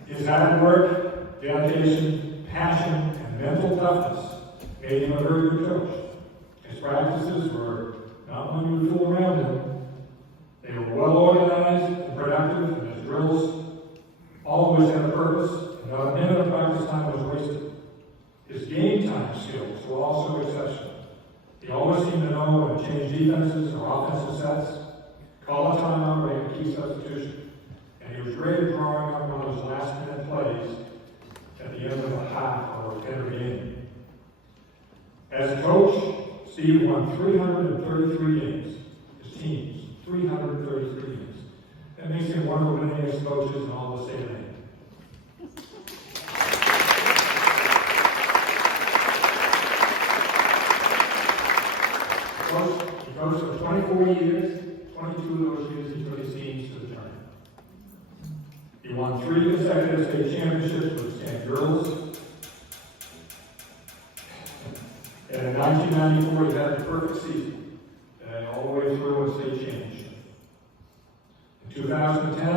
His hard work, dedication, passion, and mental toughness made him a very good coach. His practices were not one you would fool around in. They were well organized and productive, and his drills always had a purpose, and not a minute of practice time was wasted. His game time skills were also exceptional. He always seemed to know when to change defenses or offensive sets, call a timeout, or make a key substitution. And he was great at drawing up one of those last-minute plays at the end of a half or end of a game. As a coach, Steve won 333 games. His teams, 333 games. That makes him one of the winningest coaches in all the state of Maine. He coached for 24 years. 22 of those years he took his teams to the tournament. He won 3 consecutive state championships with Schenck girls. And in 1994, he had the perfect season, all the way through a state championship. In 2010,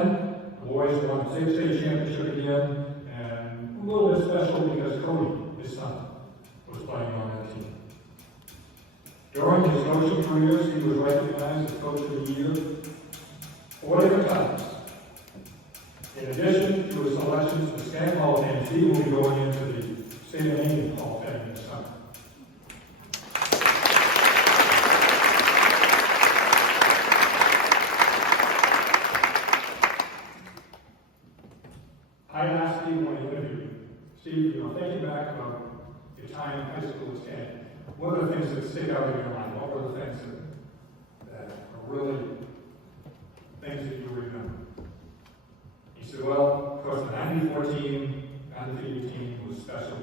the boys won a state championship again, and a little bit special because Cody, his son, was playing on that team. During his coaching career, he was recognized as Coach of the Year 4 different times. In addition to his selections for the Schenck Hall of Fame, he will be going into the State of Maine Hall of Fame this summer. I asked Steve when he interviewed, Steve, thinking back about your time in high school at Schenck, what are the things that stick out in your mind? What were the things that are really things that you remember? He said, well, of course, the 94 team, undefeated team, was special.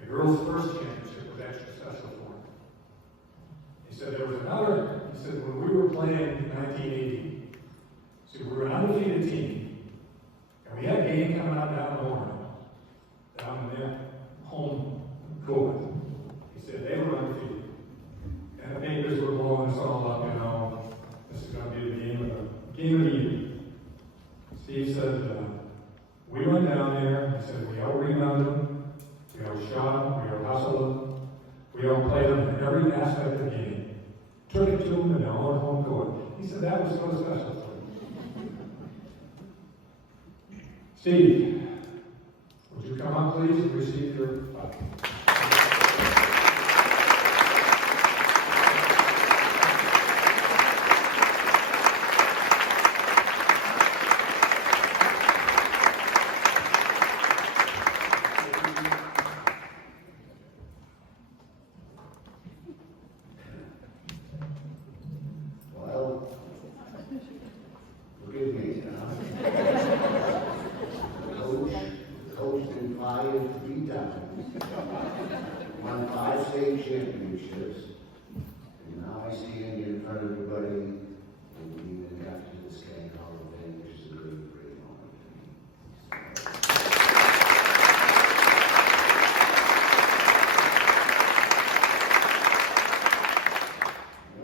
The girls' first championship was extra special for him. He said there was another, he said, when we were playing in 1980, so we were an undefeated team, and we had a game coming up down the horn, down in their home court. He said they were undefeated. And the papers were blowing us all up, this is going to be the game of the year. Steve said, we went down there, he said, we out-rebounded them, we out-shot them, we out-hustled them, we out-played them in every aspect of the game. Took it to them in their own home court. He said that was so special for him. Steve, would you come up, please, and receive your plaque? Won 5 state championships, and now I stand in front of everybody and we even got to the Schenck Hall of Fame, which is a great, great honor to me.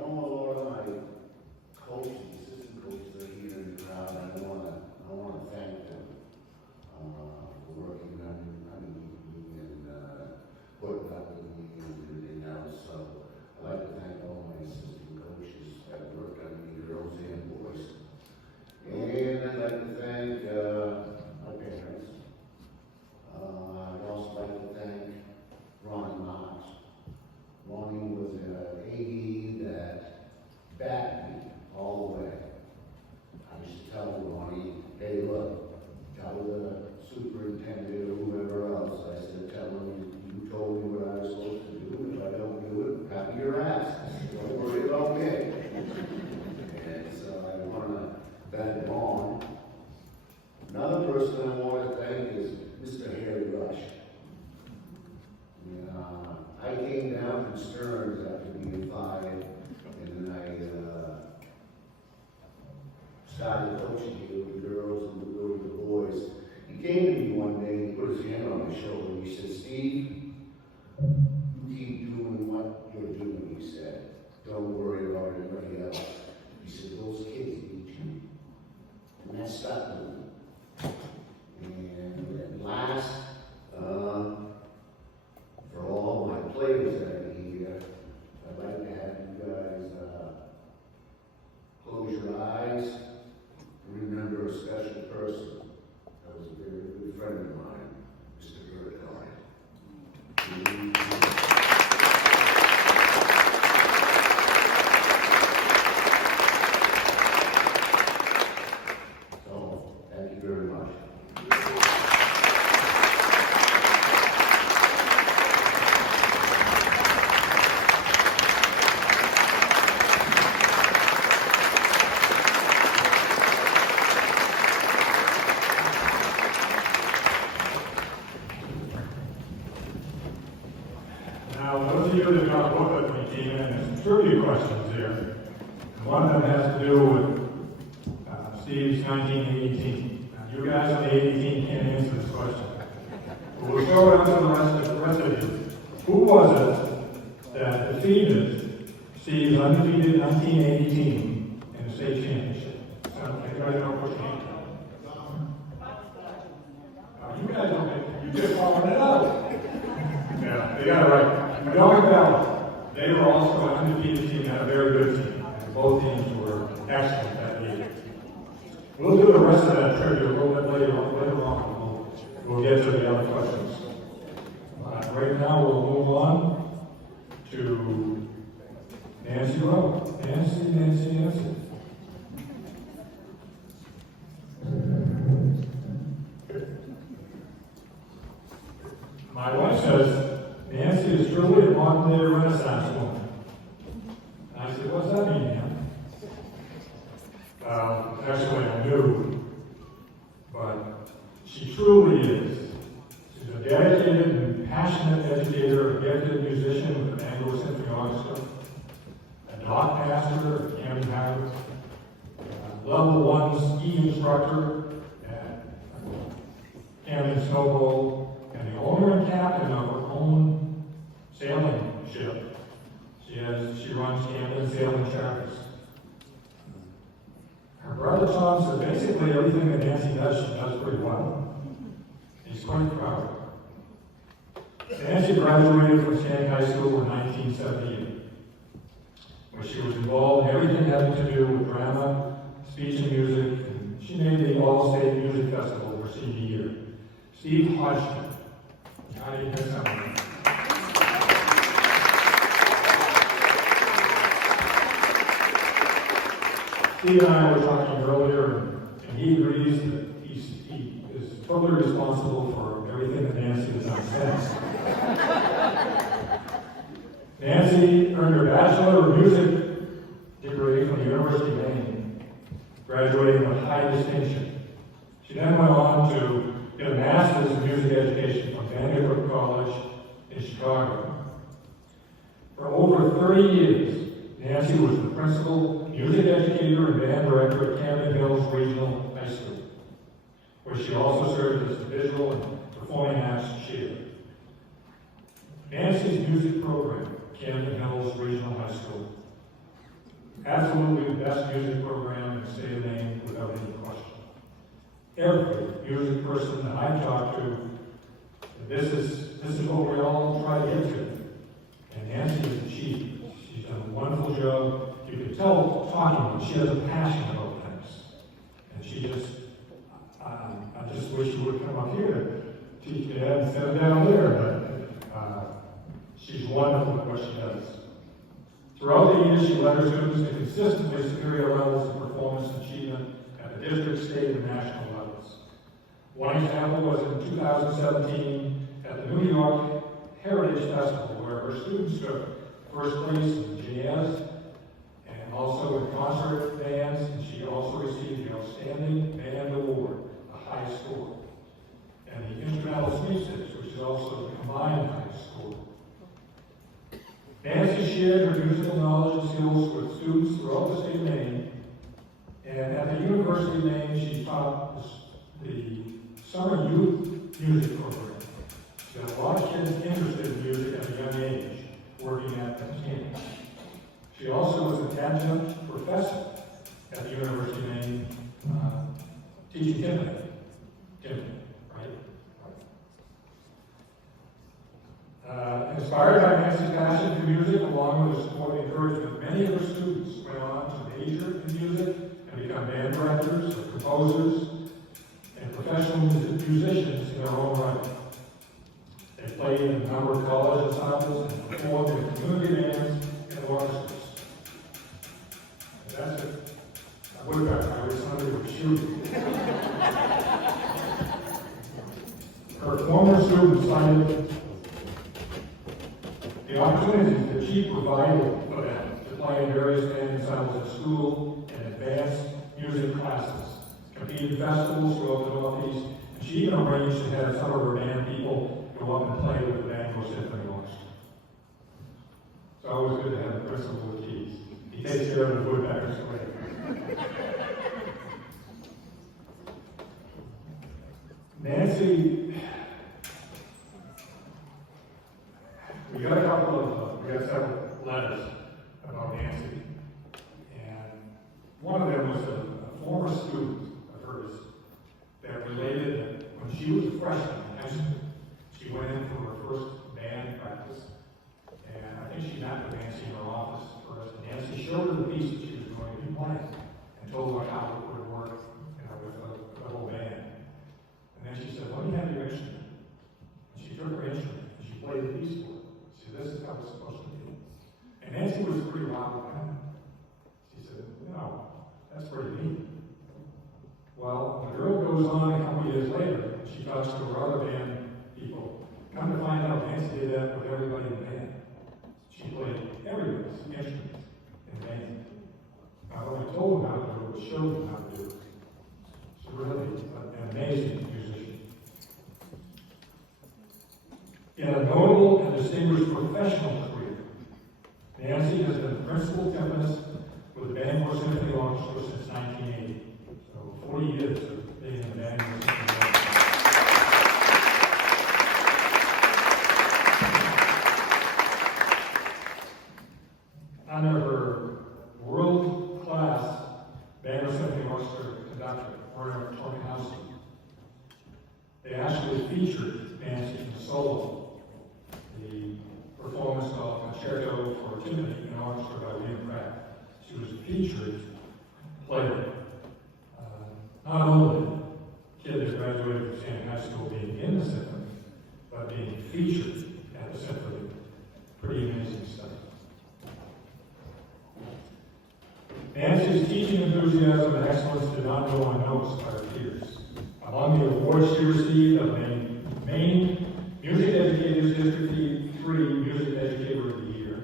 A lot of my coaches, assistant coaches are here in the crowd, and I want to thank them for working on me and Now, those of you that got a booklet when you came in, there's some trivia questions here. And one of them has to do with Steve's 1918. Now, you guys on the 18 can't answer this question. But we'll show it out to the rest of you. Who was it that defeated Steve's undefeated 1918 in the state championship? So, anybody know which game? You guys don't think, you just following it up. Yeah, they got it right. Going Bell, they were also an undefeated team, had a very good team. And both teams were excellent that year. We'll do the rest of that trivia a little bit later on. We'll get to the other questions. Right now, we'll move on to Nancy Rowe. Nancy. My wife says, Nancy is truly a modern-day Renaissance woman. And I said, what's that mean, Nan? Actually, I knew, but she truly is. She's a dedicated and passionate educator, a gifted musician with the Bangor Symphony Orchestra, a dock pastor at Camden High, level 1 ski instructor at Camden Snow Bowl, and the owner and captain of her own sailing ship. She runs Camden Sailing Charters. Her brother Tom said basically everything that Nancy does, she does pretty well. He's quite proud. Nancy graduated from Schenck High School in 1978, where she was involved in everything having to do with drama, speech and music, and she made the All-State Music Festival her senior year. Steve Hodgson. How do you hear something? Steve and I were talking earlier, and he agrees that he is totally responsible for everything that Nancy has not said. Nancy earned her Bachelor of Music degree from the University of Maine, graduating with high distinction. She then went on to get a Master's in Music Education from Vanderbilt College in Chicago. For over 30 years, Nancy was the principal music educator and band director at Camden Hills Regional High School, where she also served as the visual and performing arts chair. Nancy's music program, Camden Hills Regional High School, absolutely the best music program in the state of Maine without any question. Every music person that I've talked to, this is what we all try to get to. And Nancy has achieved. She's done a wonderful job. You can tell talking, she has a passion about things. And she just, I just wish she would come up here to teach Dad instead of down there. But she's wonderful at what she does. Throughout the years, she led her students to consistently superior levels of performance and achievement at the district, state, and national levels. One example was in 2017 at the New York Heritage Festival, where her students took first place in jazz and also in concert bands, and she also received the Outstanding Band Award, a high score, and the Instrumental Sweepstakes, which is also the combined high score. Nancy shared her musical knowledge and skills with students throughout the state of Maine, and at the University of Maine, she taught the summer youth music program. She had a lot of kids interested in music at a young age, working at the campus. She also was an adjunct professor at the University of Maine, teaching timpani. Right? Inspired by Nancy's passion for music, along with the support and encouragement, many of her students went on to major in music and become band directors, or composers, and professional musicians in their own right. They played in a number of college ensembles and performed in community bands and orchestras. And that's it. I would have got somebody would shoot. Her former students cited the opportunities that she provided for them to play in various band ensembles at school and advanced music classes, compete in festivals throughout the Northeast, and she even arranged to have some of her band people go up and play with the Bangor Symphony Orchestra. It's always good to have the principal with keys. He takes care of the woodpeckers later. Nancy, we got several letters about Nancy, and one of them was a former student of hers that related that when she was a freshman in high school, she went in for her first band practice, and I think she met with Nancy in her office first, and Nancy showed her the piece that she was going to be playing, and told her how it would work, with the whole band. And then she said, "Let me have your instrument." And she took her instrument and she played the piece for her. She said, "This is how it's supposed to be." And Nancy was pretty wild about it. She said, "That's pretty neat." Well, the girl goes on a couple years later, and she talks to her other band people. Come to find out, Nancy did that with everybody in the band. She played everybody's instruments in the band. Not only told them how to do it, but showed them how to do it. She's really an amazing musician. In a notable and distinguished professional career, Nancy has been principal timpanist with the Bangor Symphony Orchestra since 1980. So 40 years of being in the Bangor Symphony Orchestra. Under her world-class Bangor Symphony Orchestra conductor, they actually featured Nancy in solo, the performance of Concerto for Timpani and Orchestra by William Pratt. She was a featured player. Not only the kid that graduated from Schenck High School being in the symphony, but being featured at the symphony. Pretty amazing stuff. Nancy's teaching enthusiasm and excellence did not go unnoticed by her peers. Among the awards she received of the Maine Music Educators District 3 Music Educator of the Year,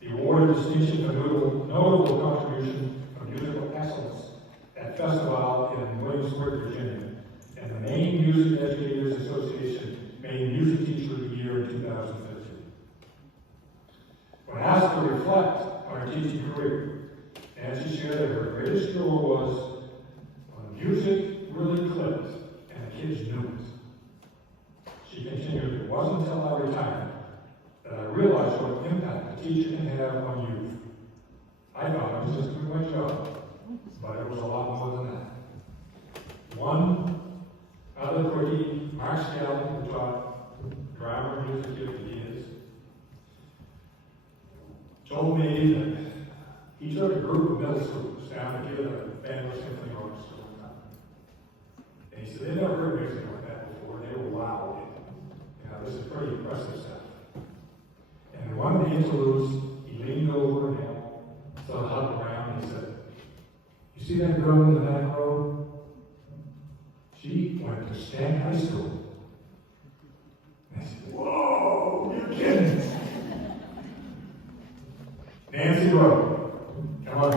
the award of distinction for notable contribution of musical excellence at Festival in Williamsburg, Virginia, and the Maine Music Educators Association Maine Music Teacher of the Year in 2013. When asked to reflect on her teaching career, Nancy shared that her greatest joy was when music really clicked and the kids knew it. She continued, "It wasn't until I retired that I realized what impact a teacher can have on youth. I thought I was just doing my job, but it was a lot more than that." One other quickie, Mark Scally, who taught drama and music to kids, told me that he took a group of middle schoolers down to give a Bangor Symphony Orchestra one time. And he said, "They'd never heard music like that before. They were loud. This is pretty impressive stuff." And in one of the interludes, he leaned over and sort of hugged around and he said, "You see that girl in the back row? She went to Schenck High School." And I said, "Whoa, you're kidding." Nancy Rowe. Come on.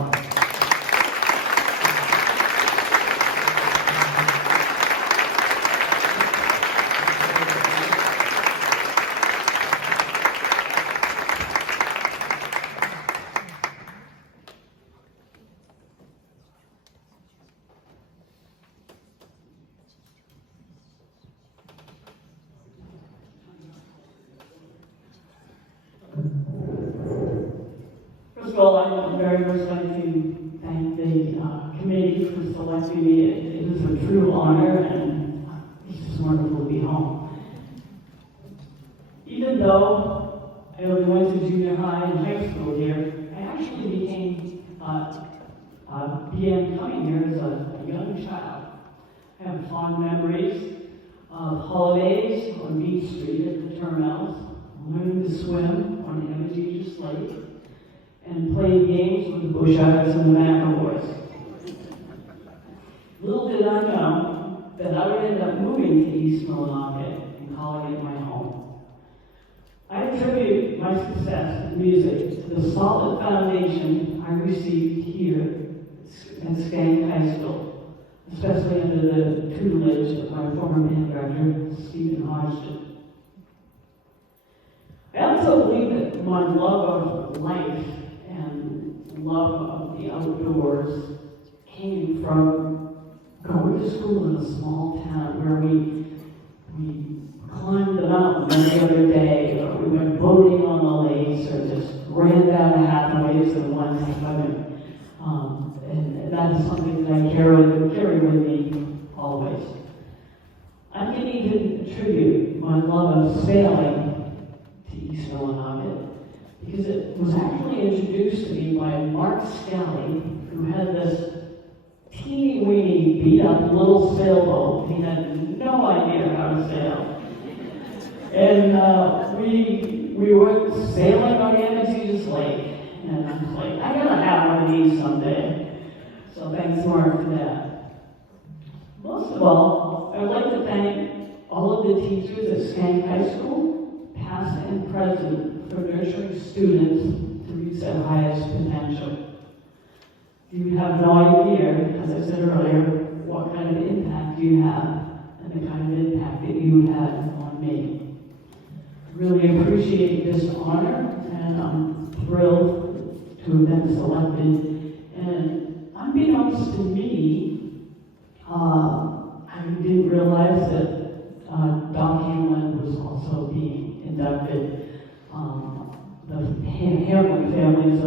First of all, I would very much like to thank the committee for selecting me. It is a true honor, and it's just wonderful to be home. Even though I only went to junior high and high school here, I actually began coming here as a young child. I have fond memories of holidays on Beach Street at the terminals, learning to swim on the Emma Teacher's Lake, and playing games with the Bushards and the McElroys. Little did I know that I would end up moving to East Millinocket and calling it my home. I attribute my success in music to the solid foundation I received here at Schenck High School, especially under the tutelage of my former band director, Stephen Hodgson. I also believe that my love of life and love of the outdoors came from going to school in a small town where we climbed the mountain every other day, or we went boating on the lakes, or just ran down a half a waves in one swimming. And that is something that I carry with me always. I'm going to even attribute my love of sailing to East Millinocket, because it was actually introduced to me by Mark Scally, who had this teeny-weeny, beat-up little sailboat. He had no idea how to sail. And we went sailing on Anacletus Lake, and I was like, I gotta have one of these someday. So thanks, Mark, for that. Most of all, I'd like to thank all of the teachers at Schenck High School, past and present, for nurturing students to reach their highest potential. You have no idea, as I said earlier, what kind of impact you have and the kind of impact that you had on me. Really appreciate this honor, and I'm thrilled to have been selected. And unbeknownst to me, I didn't realize that Doc Hamlin was also being inducted. The Hamlin family is a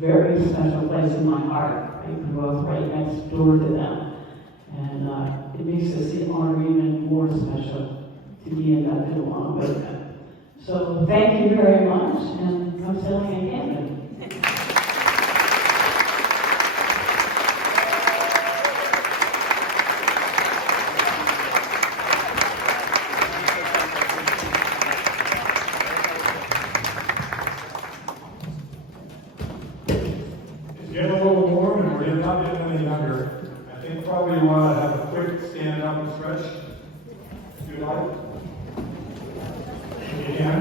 very special place in my heart. I grew up right next door to them. And it makes this honor even more special to be inducted along with them. So thank you very much, and come sailing in Canada. It's getting a little warm, and we're not getting any younger. I think probably you want to have a quick stand up and stretch, if you like. If you can.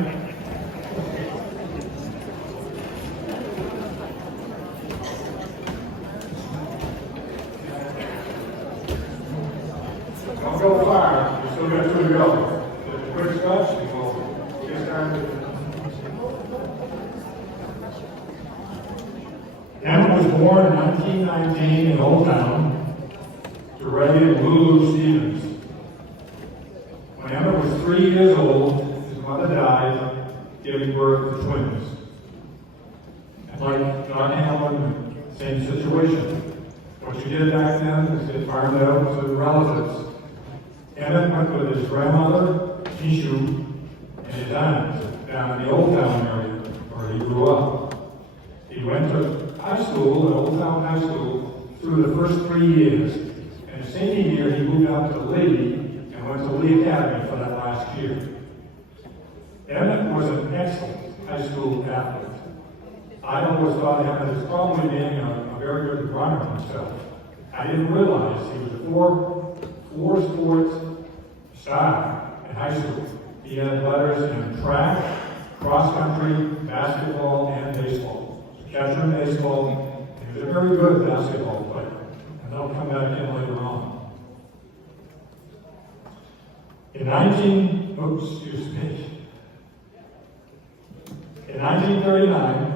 Don't go far, you still got two to go. Just a quick stretch, and we'll get started. Emmett was born in 1919 in Old Town to Ray and Lulu Stevens. When Emmett was 3 years old, his mother died, giving birth to twins. And like John Hamlin, same situation. What you did back then is get farmed out to the relatives. Emmett went with his grandmother, Nishu, and his aunt down in the Old Town area where he grew up. He went to high school at Old Town High School through the first 3 years. And the same year, he moved out to Lee and went to Lee Academy for that last year. Emmett was an excellent high school athlete. I always thought Emmett was probably being a very good runner himself. I didn't realize he was a four sports star in high school. He had letters in track, cross country, basketball, and baseball. Catcher in baseball. He was a very good basketball player. And that'll come back in later on. In 1939,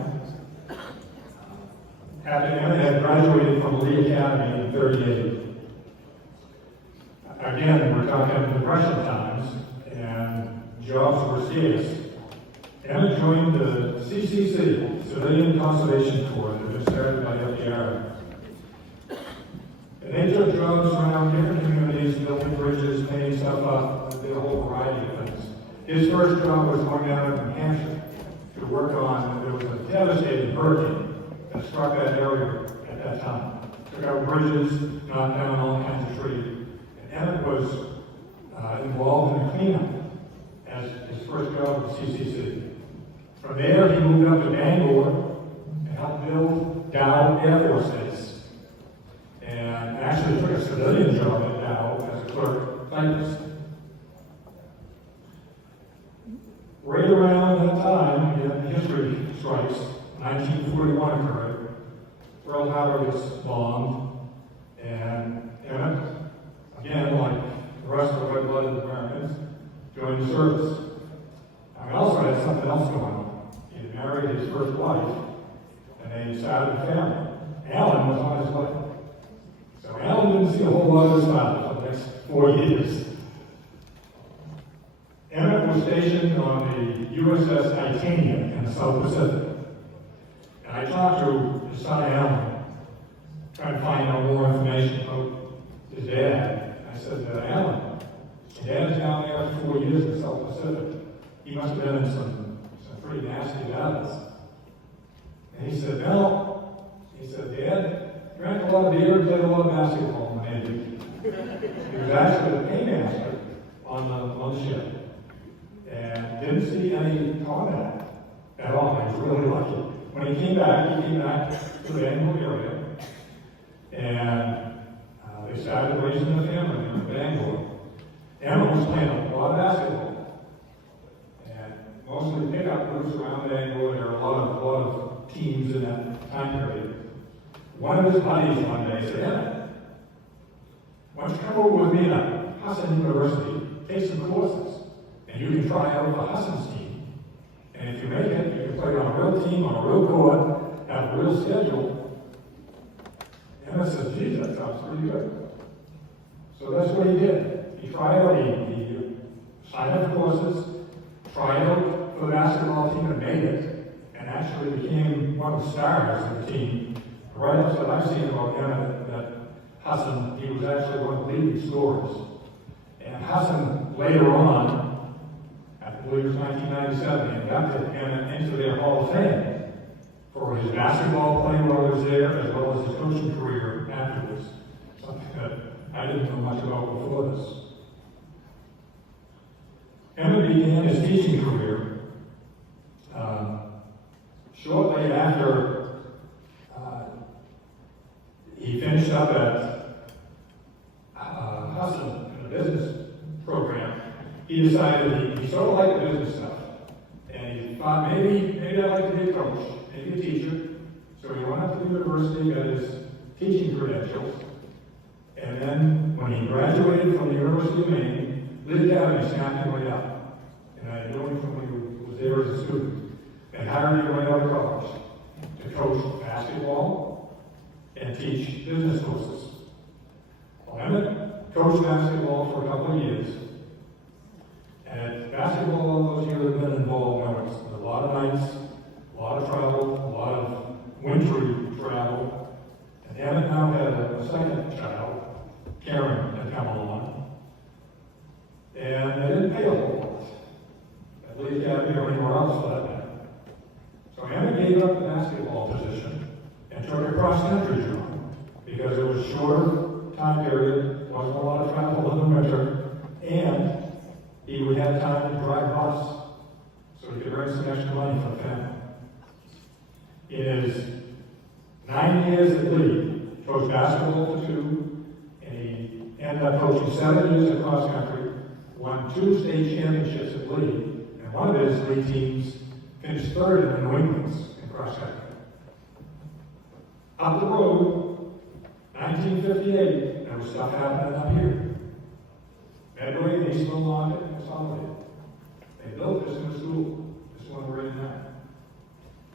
after Emmett had graduated from Lee Academy in 38. Again, we're talking Depression times, and jobs were scarce. Emmett joined the CCC, Civilian Conservation Corps, that was started by FDR. And they took jobs around different communities, building bridges, paying stuff up, did a whole variety of things. His first job was going out in New Hampshire to work on, there was a devastating hurricane that struck that area at that time. Took out bridges, knocked down all kinds of trees. And Emmett was involved in the cleanup as his first job at CCC. From there, he moved up to Bangor and helped build Dow Air Force Base. And actually took a civilian job at Dow as a clerk typist. Right around that time, the history strikes, 1941 occurred. Pearl Harbor gets bombed, and Emmett, again, like the rest of the red-blooded Americans, joined the service. I also had something else going on. He had married his first wife, and they started a family. Alan was on his way. So Alan didn't see a whole lot of his father for the next 4 years. Emmett was stationed on the USS Titania in the South Pacific. And I talked to his son Alan, trying to find out more information about his dad. I said, Alan, Dad's down there for 4 years in the South Pacific. He must have been in some pretty nasty battles. And he said, no. He said, Dad drank a lot of beer and played a lot of basketball in the Navy. He was actually a paymaster on the ship. And didn't see any combat at all. He was really lucky. When he came back to the Bangalore area. And they started raising a family in Bangalore. Emma was playing a lot of basketball. And mostly pickup groups around Bangalore. There were a lot of teams in that time period. One of his buddies one day said, Emma, why don't you come over with me to Hassan University, take some courses, and you can try out for Hassan's team. And if you make it, you can play on a real team, on a real court, have a real schedule. Emma says, geez, that sounds pretty good. So that's what he did. He tried out, he signed up for courses, tried out for the basketball team and made it, and actually became one of the stars of the team. Right up to I've seen about him that Hassan, he was actually one of the leading scorers. And Hassan later on, I believe it was 1997, inducted him into their Hall of Fame for his basketball playing while he was there, as well as his coaching career afterwards. Something that I didn't know much about before this. Emmett began his teaching career shortly after he finished up at Hassan in the business program. He decided he sort of liked the business stuff, and he thought maybe I'd like to be a coach, maybe a teacher. So he went up to the university, got his teaching credentials, and then when he graduated from the University of Maine, Lee Academy snapped him right up. And I knew him from when he was there as a student. And hired him right out of college to coach basketball and teach business courses. Well, Emmett coached basketball for a couple of years. And basketball, all those years have been involved in a lot of nights, a lot of travel, a lot of wintry travel. And Emmett now had a second child, Karen, had come along. And they didn't pay a whole lot. At Lee Academy or anywhere else for that matter. So Emmett gave up the basketball position and took a cross-country job because it was a shorter time period, wasn't a lot of travel in the winter, and he would have time to drive bus so he could earn some extra money for the family. In his 9 years at Lee, he coached basketball for 2, and he ended up coaching 7 years of cross-country, won 2 state championships at Lee, and one of his Lee teams finished third in the New England's in cross-country. Up the road, 1958, there was stuff happening up here. Medway and East Milwaukee consolidated. They built this new school, this one we're in now.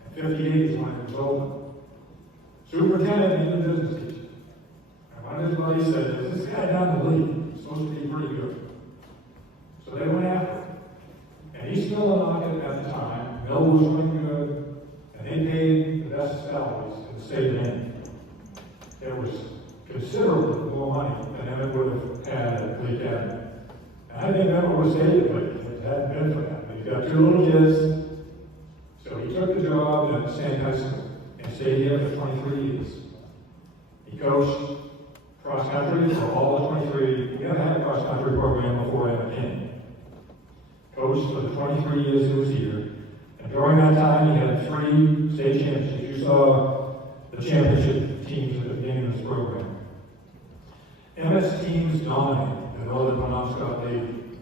And 58 is when it was open. Superintendent needed a business teacher. And one of his buddies said, "Is this guy down the league? He's supposed to be pretty good." So they went after him. And East Milwaukee at the time, Bill was really good, and they paid the best salaries in the state of Maine. There was considerably more money than Emmett would have had at Lee Academy. And I think Emmett was saved, but it hadn't been for him. He's got 2 little kids, so he took the job at Schenck High School and stayed here for 23 years. He coached cross-country for all the 23. He never had a cross-country program before Emmett came. Coached for the 23 years he was here. And during that time, he had 3 state championships. You saw the championship teams at the beginning of this program. Emmett's teams dominated the Northern Penobscot League,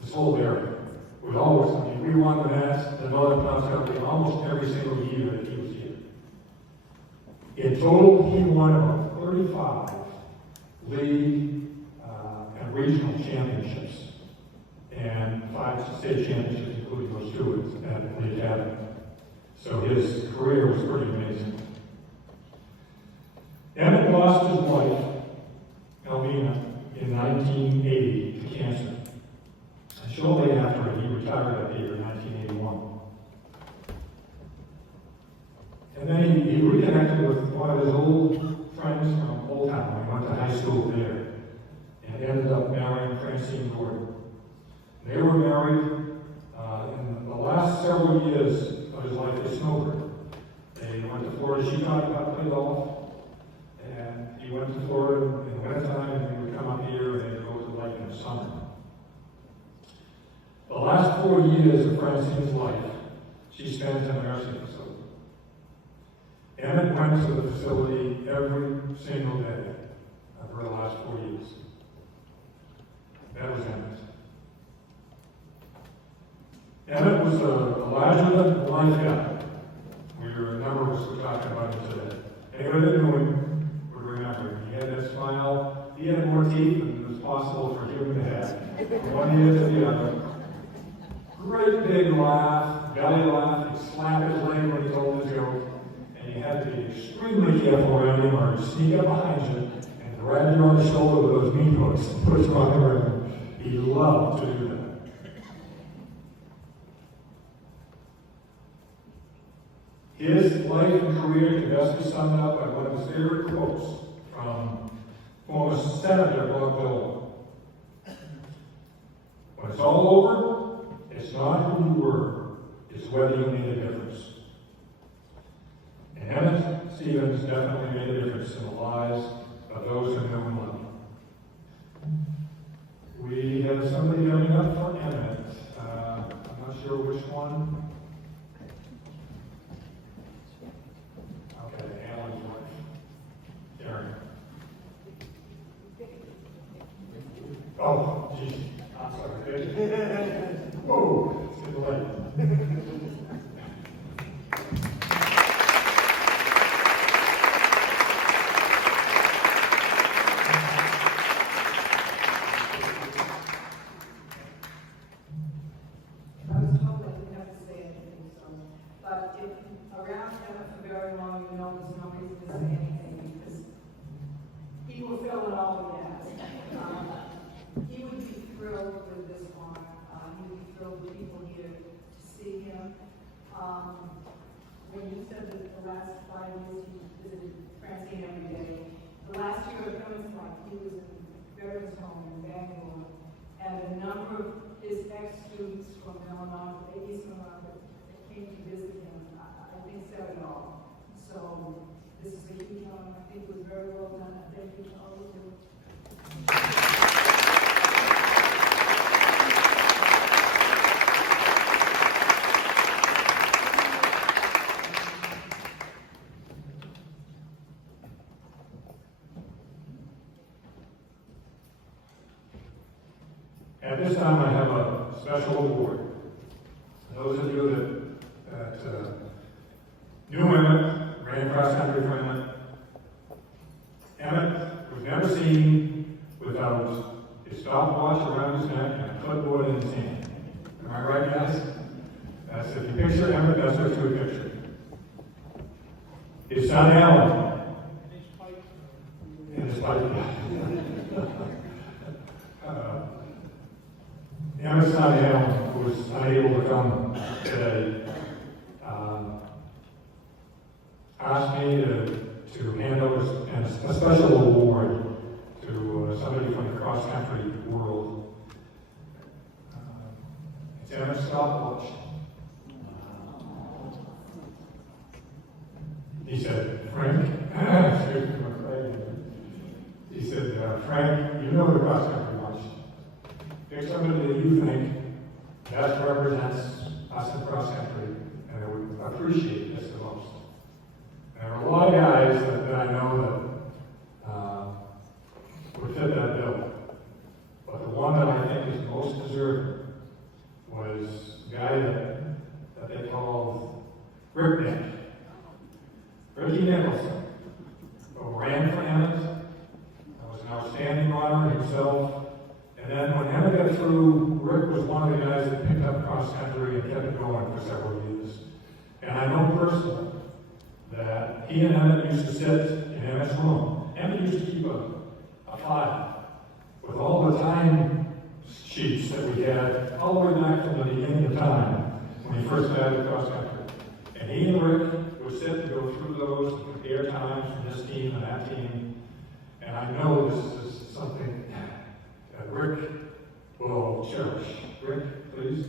this whole area. We won the Northern Penobscot League almost every single year that he was here. In total, he won about 35 league and regional championships, and 5 state championships, including those 2 at the Academy. So his career was pretty amazing. Emmett lost his wife, Elvina, in 1980 to cancer. And shortly after, he retired that year in 1981. And then he reconnected with one of his old friends from Old Town. He went to high school there and ended up marrying Francine Gordon. They were married. In the last several years of his life, they snowbird. They went to Florida. She taught him how to play golf. And he went to Florida in the wintertime, and he would come up here, and they would go to the lake in the summer. The last 4 years of Francine's life, she spent in a nursing facility. Emmett went to the facility every single day for the last 4 years. That was Emmett. Emmett was a larger-than-life guy. A number of us were talking about him today. Anybody that knew him would remember him. He had that smile. He had more teeth than it was possible for a human to have. From one ear to the other. Great big laugh, belly laugh. He'd slap his leg when he told his joke. And you had to be extremely careful around him, or he'd sneak up behind you and grab you on the shoulder with those meat hooks and put you on the ground. He loved to do that. His life and career can best be summed up by one of his favorite quotes from former Senator Bob Dole. When it's all over, it's not who you were, it's whether you made a difference. And Emmett Stevens definitely made a difference in the lives of those who knew and loved him. We have somebody coming up for Emmett. I'm not sure which one. Alan's wife, Karen. Oh, geez, I'm sorry. Whoa, it's getting late. I was told I didn't have to say anything, so, but if around him for very long, you know there's no reason to say anything because he will fill it all he has. He would be thrilled with this honor. He would be thrilled with people here to see him. When you said that the last 5 years he visited Francine every day, the last year of Irwin's life, he was in Veterans Home in Bangalore, and a number of his ex-students from East Milwaukee that came to visit him, I think said it all. So this is a huge honor. I think it was very well done. Thank you to all of you. At this time, I have a special award. Those of you that knew Emmett, ran cross-country for Emmett, Emmett was never seen without his stopwatch around his neck and a clipboard in his hand. Am I right, guys? That's if you picture Emmett, that's what you would picture. His son, Alan. And his pipe. Emmett's son, Alan, who was unable to come today, asked me to hand out a special award to somebody from the cross-country world. It's Emmett's stopwatch. He said, Frank, excuse me, my crazy. He said, Frank, you know the cross-country watch. Pick somebody that you think best represents us in cross-country and that would appreciate this the most. There are a lot of guys that I know that would fit that bill. But the one that I think is most deserving was a guy that they called Rick Nick. Ricky Nicholson, who ran for Emmett. That was an outstanding runner himself. And then when Emmett got through, Rick was one of the guys that picked up cross-country and kept it going for several years. And I know he and Emmett used to sit in Emmett's room. Emmett used to keep a file with all the time sheets that we had, all the way back from the beginning of time when he first started cross country. And he and Rick would sit and go through those, and compare times from this team and that team. And I know this is something that Rick will cherish. Rick, please.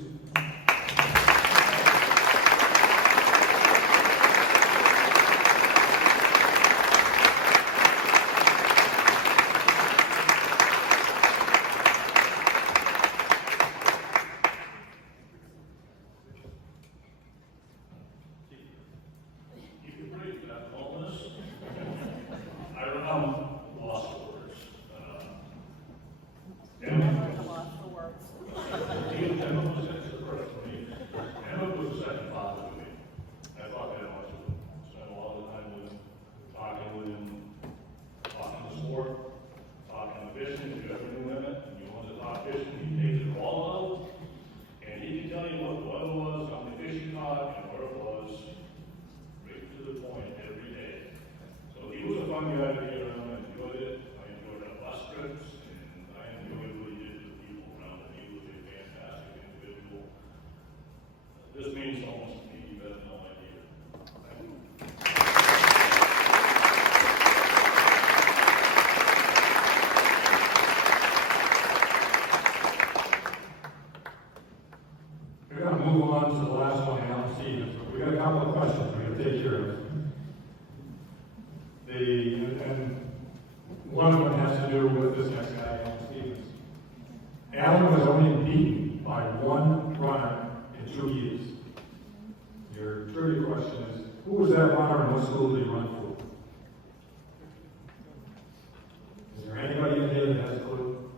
One of them has to do with this next guy, Alan Stevens. Alan was only beaten by one runner in 2 years. Your trivia question is, who was that runner and what school did he run for? Is there anybody in here that has a clue?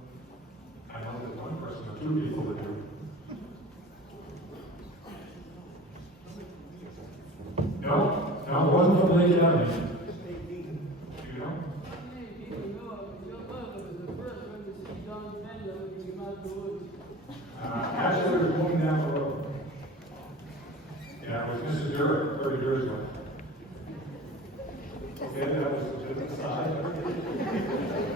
I know there's one person or two people that do. No, it wasn't from Lake Avenue. Actually, it was going down the road. Yeah, it was Mrs. Durrett, 30 years ago. Okay, that was a different side.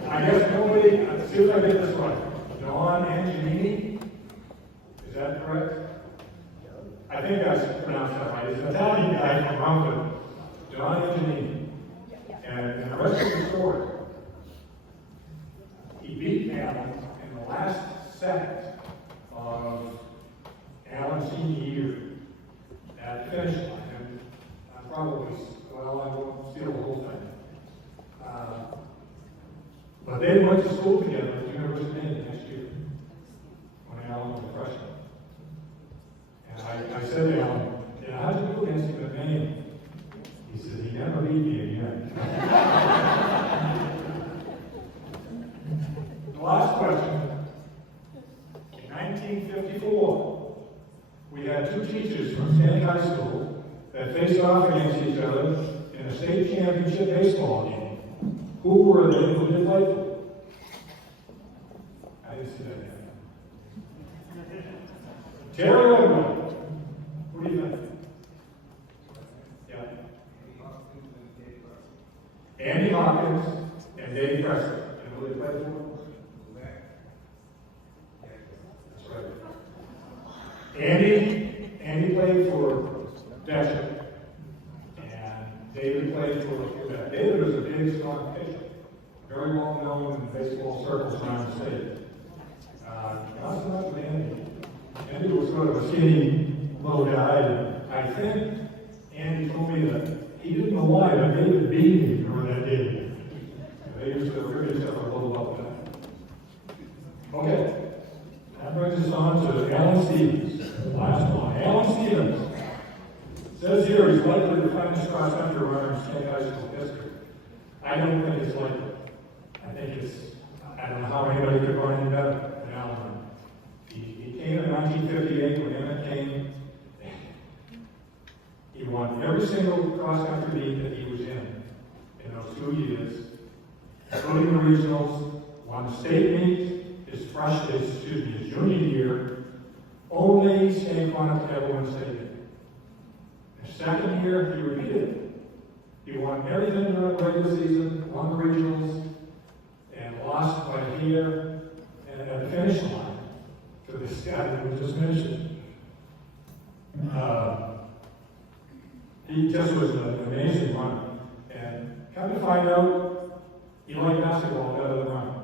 I guess nobody, see if I get this right. Don Angelini? Is that correct? I think I pronounced that right. He's an Italian guy from Mountain. Don Angelini. And the rest of the story. He beat Alan in the last second of Alan's senior year at the finish line. And I probably, well, I won't steal the whole thing. But they went to school together at the University of Maine next year when Alan was a freshman. And I said to Alan, yeah, how'd you do against him at Maine? He said, he never beat me again. The last question. In 1954, we had two teachers from Schenck High School that faced off against each other in a state championship baseball game. Who were they who did play for? I didn't see that yet. Terry Irwin. What do you think? Yeah. Andy Hopkins and Dave Preston. You know who they played for? Andy played for Desert, and David played for Quebec. David was a big, strong pitcher, very well known in baseball circles around the state. Not so much with Andy. Andy was sort of a skinny little guy, and I think Andy told me that he didn't know why, but David beat me for that day. They used to really stuff a little about that. Okay. That brings us on to Alan Stevens. Last one. Alan Stevens. It says here he's likely the finest cross-country runner in Schenck High School history. I don't think it's likely. I think it's, I don't know how anybody could run any better than Alan. He came in 1958 when Emmett came. He won every single cross-country meet that he was in those 2 years, including the regionals, won the state meet, his junior year. Only Schenck wanted to ever win state meet. His second year, he repeated it. He won everything during the regular season, won the regionals, and lost by a hair and at the finish line to this guy that we just mentioned. He just was an amazing runner. And come to find out, he liked basketball better than running.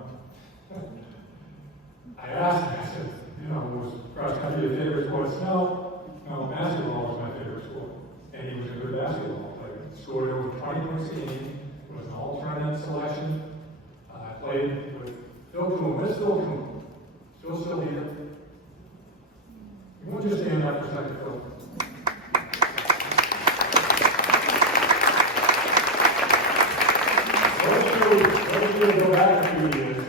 I asked him, I said, was cross country your favorite sport? No, basketball was my favorite sport. And he was a good basketball player. Scored over 20 points a game. Was an all-tournament selection. I played with Phil Coon. Where's Phil Coon? Phil's still here. You want to just stand up for a second, Phil? Let's go back a few years.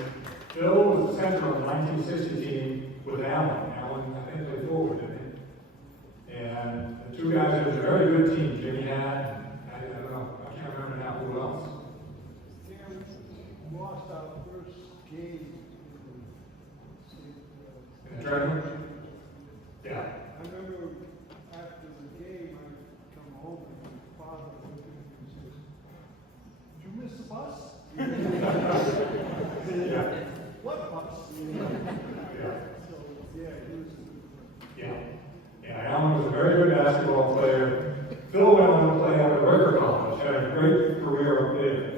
Phil was the center of the 1960 team with Alan. Alan, I think, played forward, didn't he? And the two guys, it was a very good team. Jimmy had, I don't know, I can't remember now who else. We lost our first game In the tournament? Yeah. I remember after the game, I come home and my father looked at me and says, "Did you miss the bus?" Yeah. What bus? Yeah. So, yeah, he was a good player. Yeah, Alan was a very good basketball player. Phil went on to play out at Riker College, had a great career up there.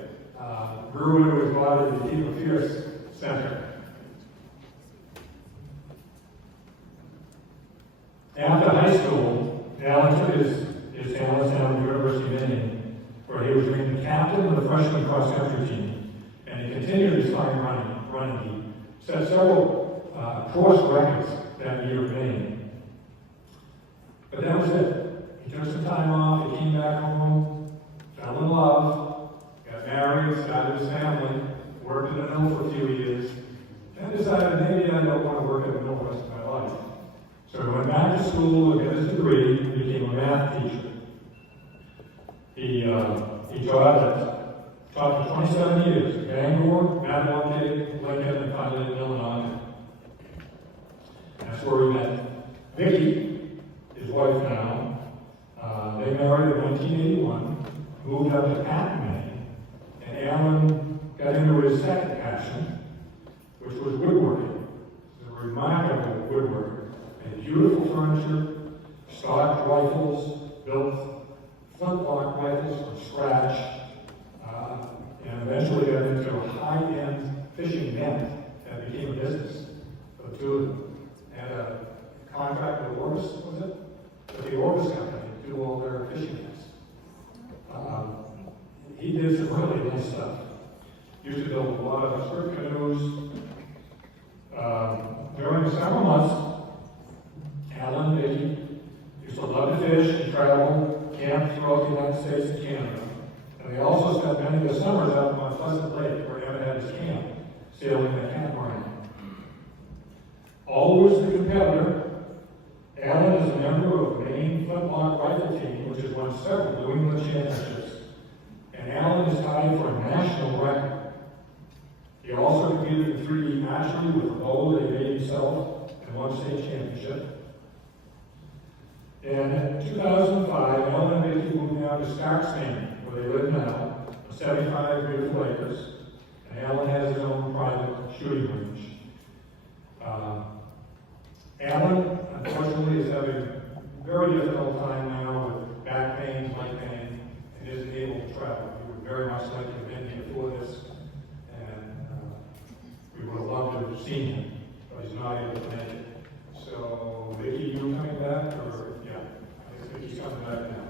Grew into his body to keep a fierce center. After high school, Alan took his talents down to the University of Maine, where he was named captain of the freshman cross-country team, and he continued his fine running. He set several course records that year in Maine. But that was it. He took some time off, he came back home, fell in love, got married, started his family, worked in a mill for a few years, and decided maybe I don't want to work at a mill the rest of my life. So he went back to school to get his degree and became a math teacher. He taught for 27 years in Bangor, Mattawaquake, Lincoln, and finally in Illinois. That's where we met Vicki, his wife now. They married in 1981, moved up to Patton, Maine, and Alan got into his second passion, which was woodworking. He's a remarkable woodworker. Made beautiful furniture, stocked rifles, built flintlock rifles from scratch, and eventually got into a high-end fishing net that became a business for the two of them. Had a contract with Orbis, was it? With the Orbis company to do all their fishing nets. He did some really nice stuff. Used to build a lot of skirt canoes. During the summer months, Alan and Vicki used to love to fish and travel, camp throughout the United States and Canada. And they also spent many of the summers out on Pleasant Lake, where Evan had his camp, sailing the catamaran. Always the competitor, Alan is a member of the Maine Flintlock Rifle Team, which has won several New England championships. And Alan is tied for a national record. He also competed in 3D archery with a bow that he made himself and won state championship. And in 2005, Alan and Vicki moved down to Starks, Maine, where they live now, 75 beautiful acres. And Alan has his own private shooting range. Alan, unfortunately, is having a very difficult time now with back pain, leg pain, and isn't able to travel. We would very much like to have been here for this, and we would have loved to have seen him, but he's not able to make it. So, Vicki, you coming back, or yeah, I guess Vicki's coming back now.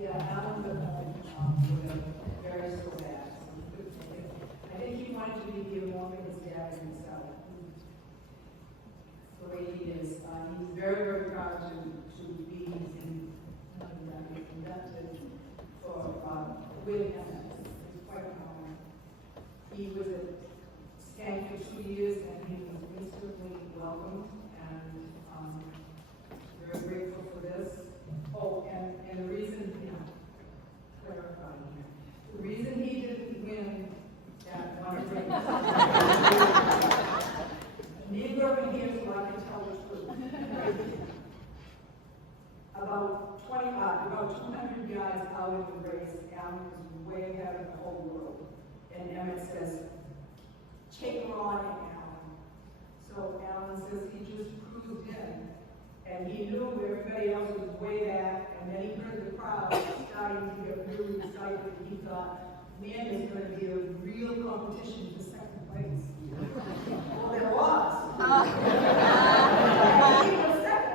Yeah, Alan was very so bad. I think he wanted to be here more than his dad and himself. The way he is, he's very, very proud to be in about 200 yards out of the race. Alan was way ahead of the whole world. And Emmett says, take her on, Alan. So Alan says he just cruised in. And he knew everybody else was way back. And then he heard the crowd starting to get really excited. He thought, man, there's going to be a real competition for second place. Well, there was. He was second.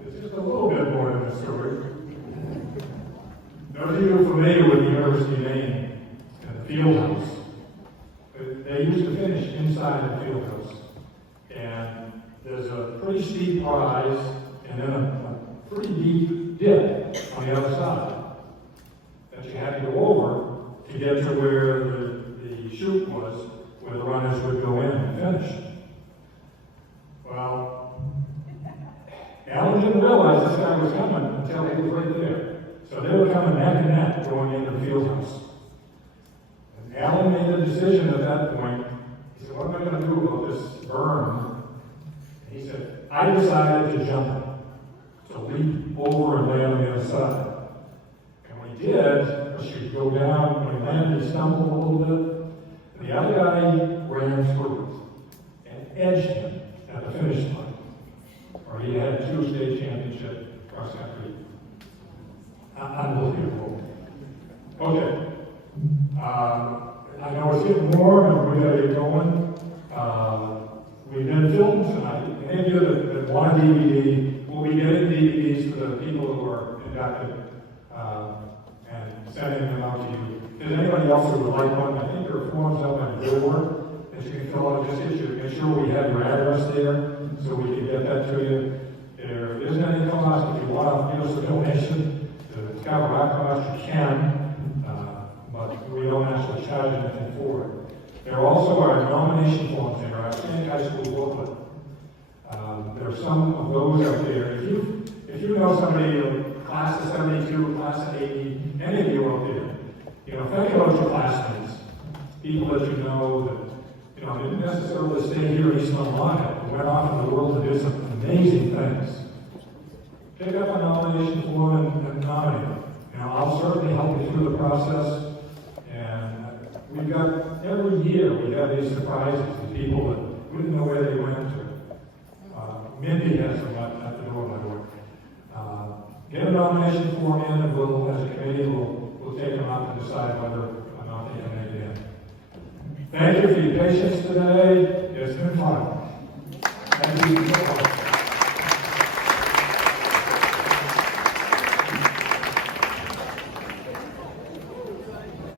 It's just a little bit more than a story. Those of you familiar with the University of Maine and the field house, they used to finish inside the field house. And there's a pretty steep rise and then a pretty deep dip on the other side that you had to go over to get to where the chute was, where the runners would go in and finish. Well, Alan didn't realize this guy was coming until he was right there. So they were coming neck and neck going into the field house. And Alan made a decision at that point. He said, what am I going to do about this berm? And he said, I decided to jump it, to leap over and lay on the other side. And when he did, as you go down, when he landed, he stumbled a little bit. And the other guy ran through it and edged him at the finish line. Or he had a 2 state championship cross country. Unbelievable. Okay. I know it's getting warm and we gotta get going. We've been filmed tonight. Any of you that want a DVD, we'll be getting DVDs for the people who are inducted and sending them out to you. If there's anybody else who would like one, I think there are forms out on the door that you can fill out. Just make sure we have your address there so we can get that to you. There isn't any cost if you want to give us a donation to cover our cost, you can, but we don't actually charge anything for it. There also are nomination forms in our Schenck High School booklet. There are some of those out there. If you know somebody, class of 72, class of 80, any of you out there, think about your classmates, people that you know that didn't necessarily stay here in East Monmouth, but went off in the world to do some amazing things. Pick up a nomination form and nominate them. I'll certainly help you through the process. And we've got, every year we have these surprises, these people that we didn't know where they went to. Mindy has them at the door, by the way. Get a nomination form in and we'll, as a committee, we'll take them up and decide whether or not they can make it in. Thank you for your patience today. It's been fun. Thank you so much.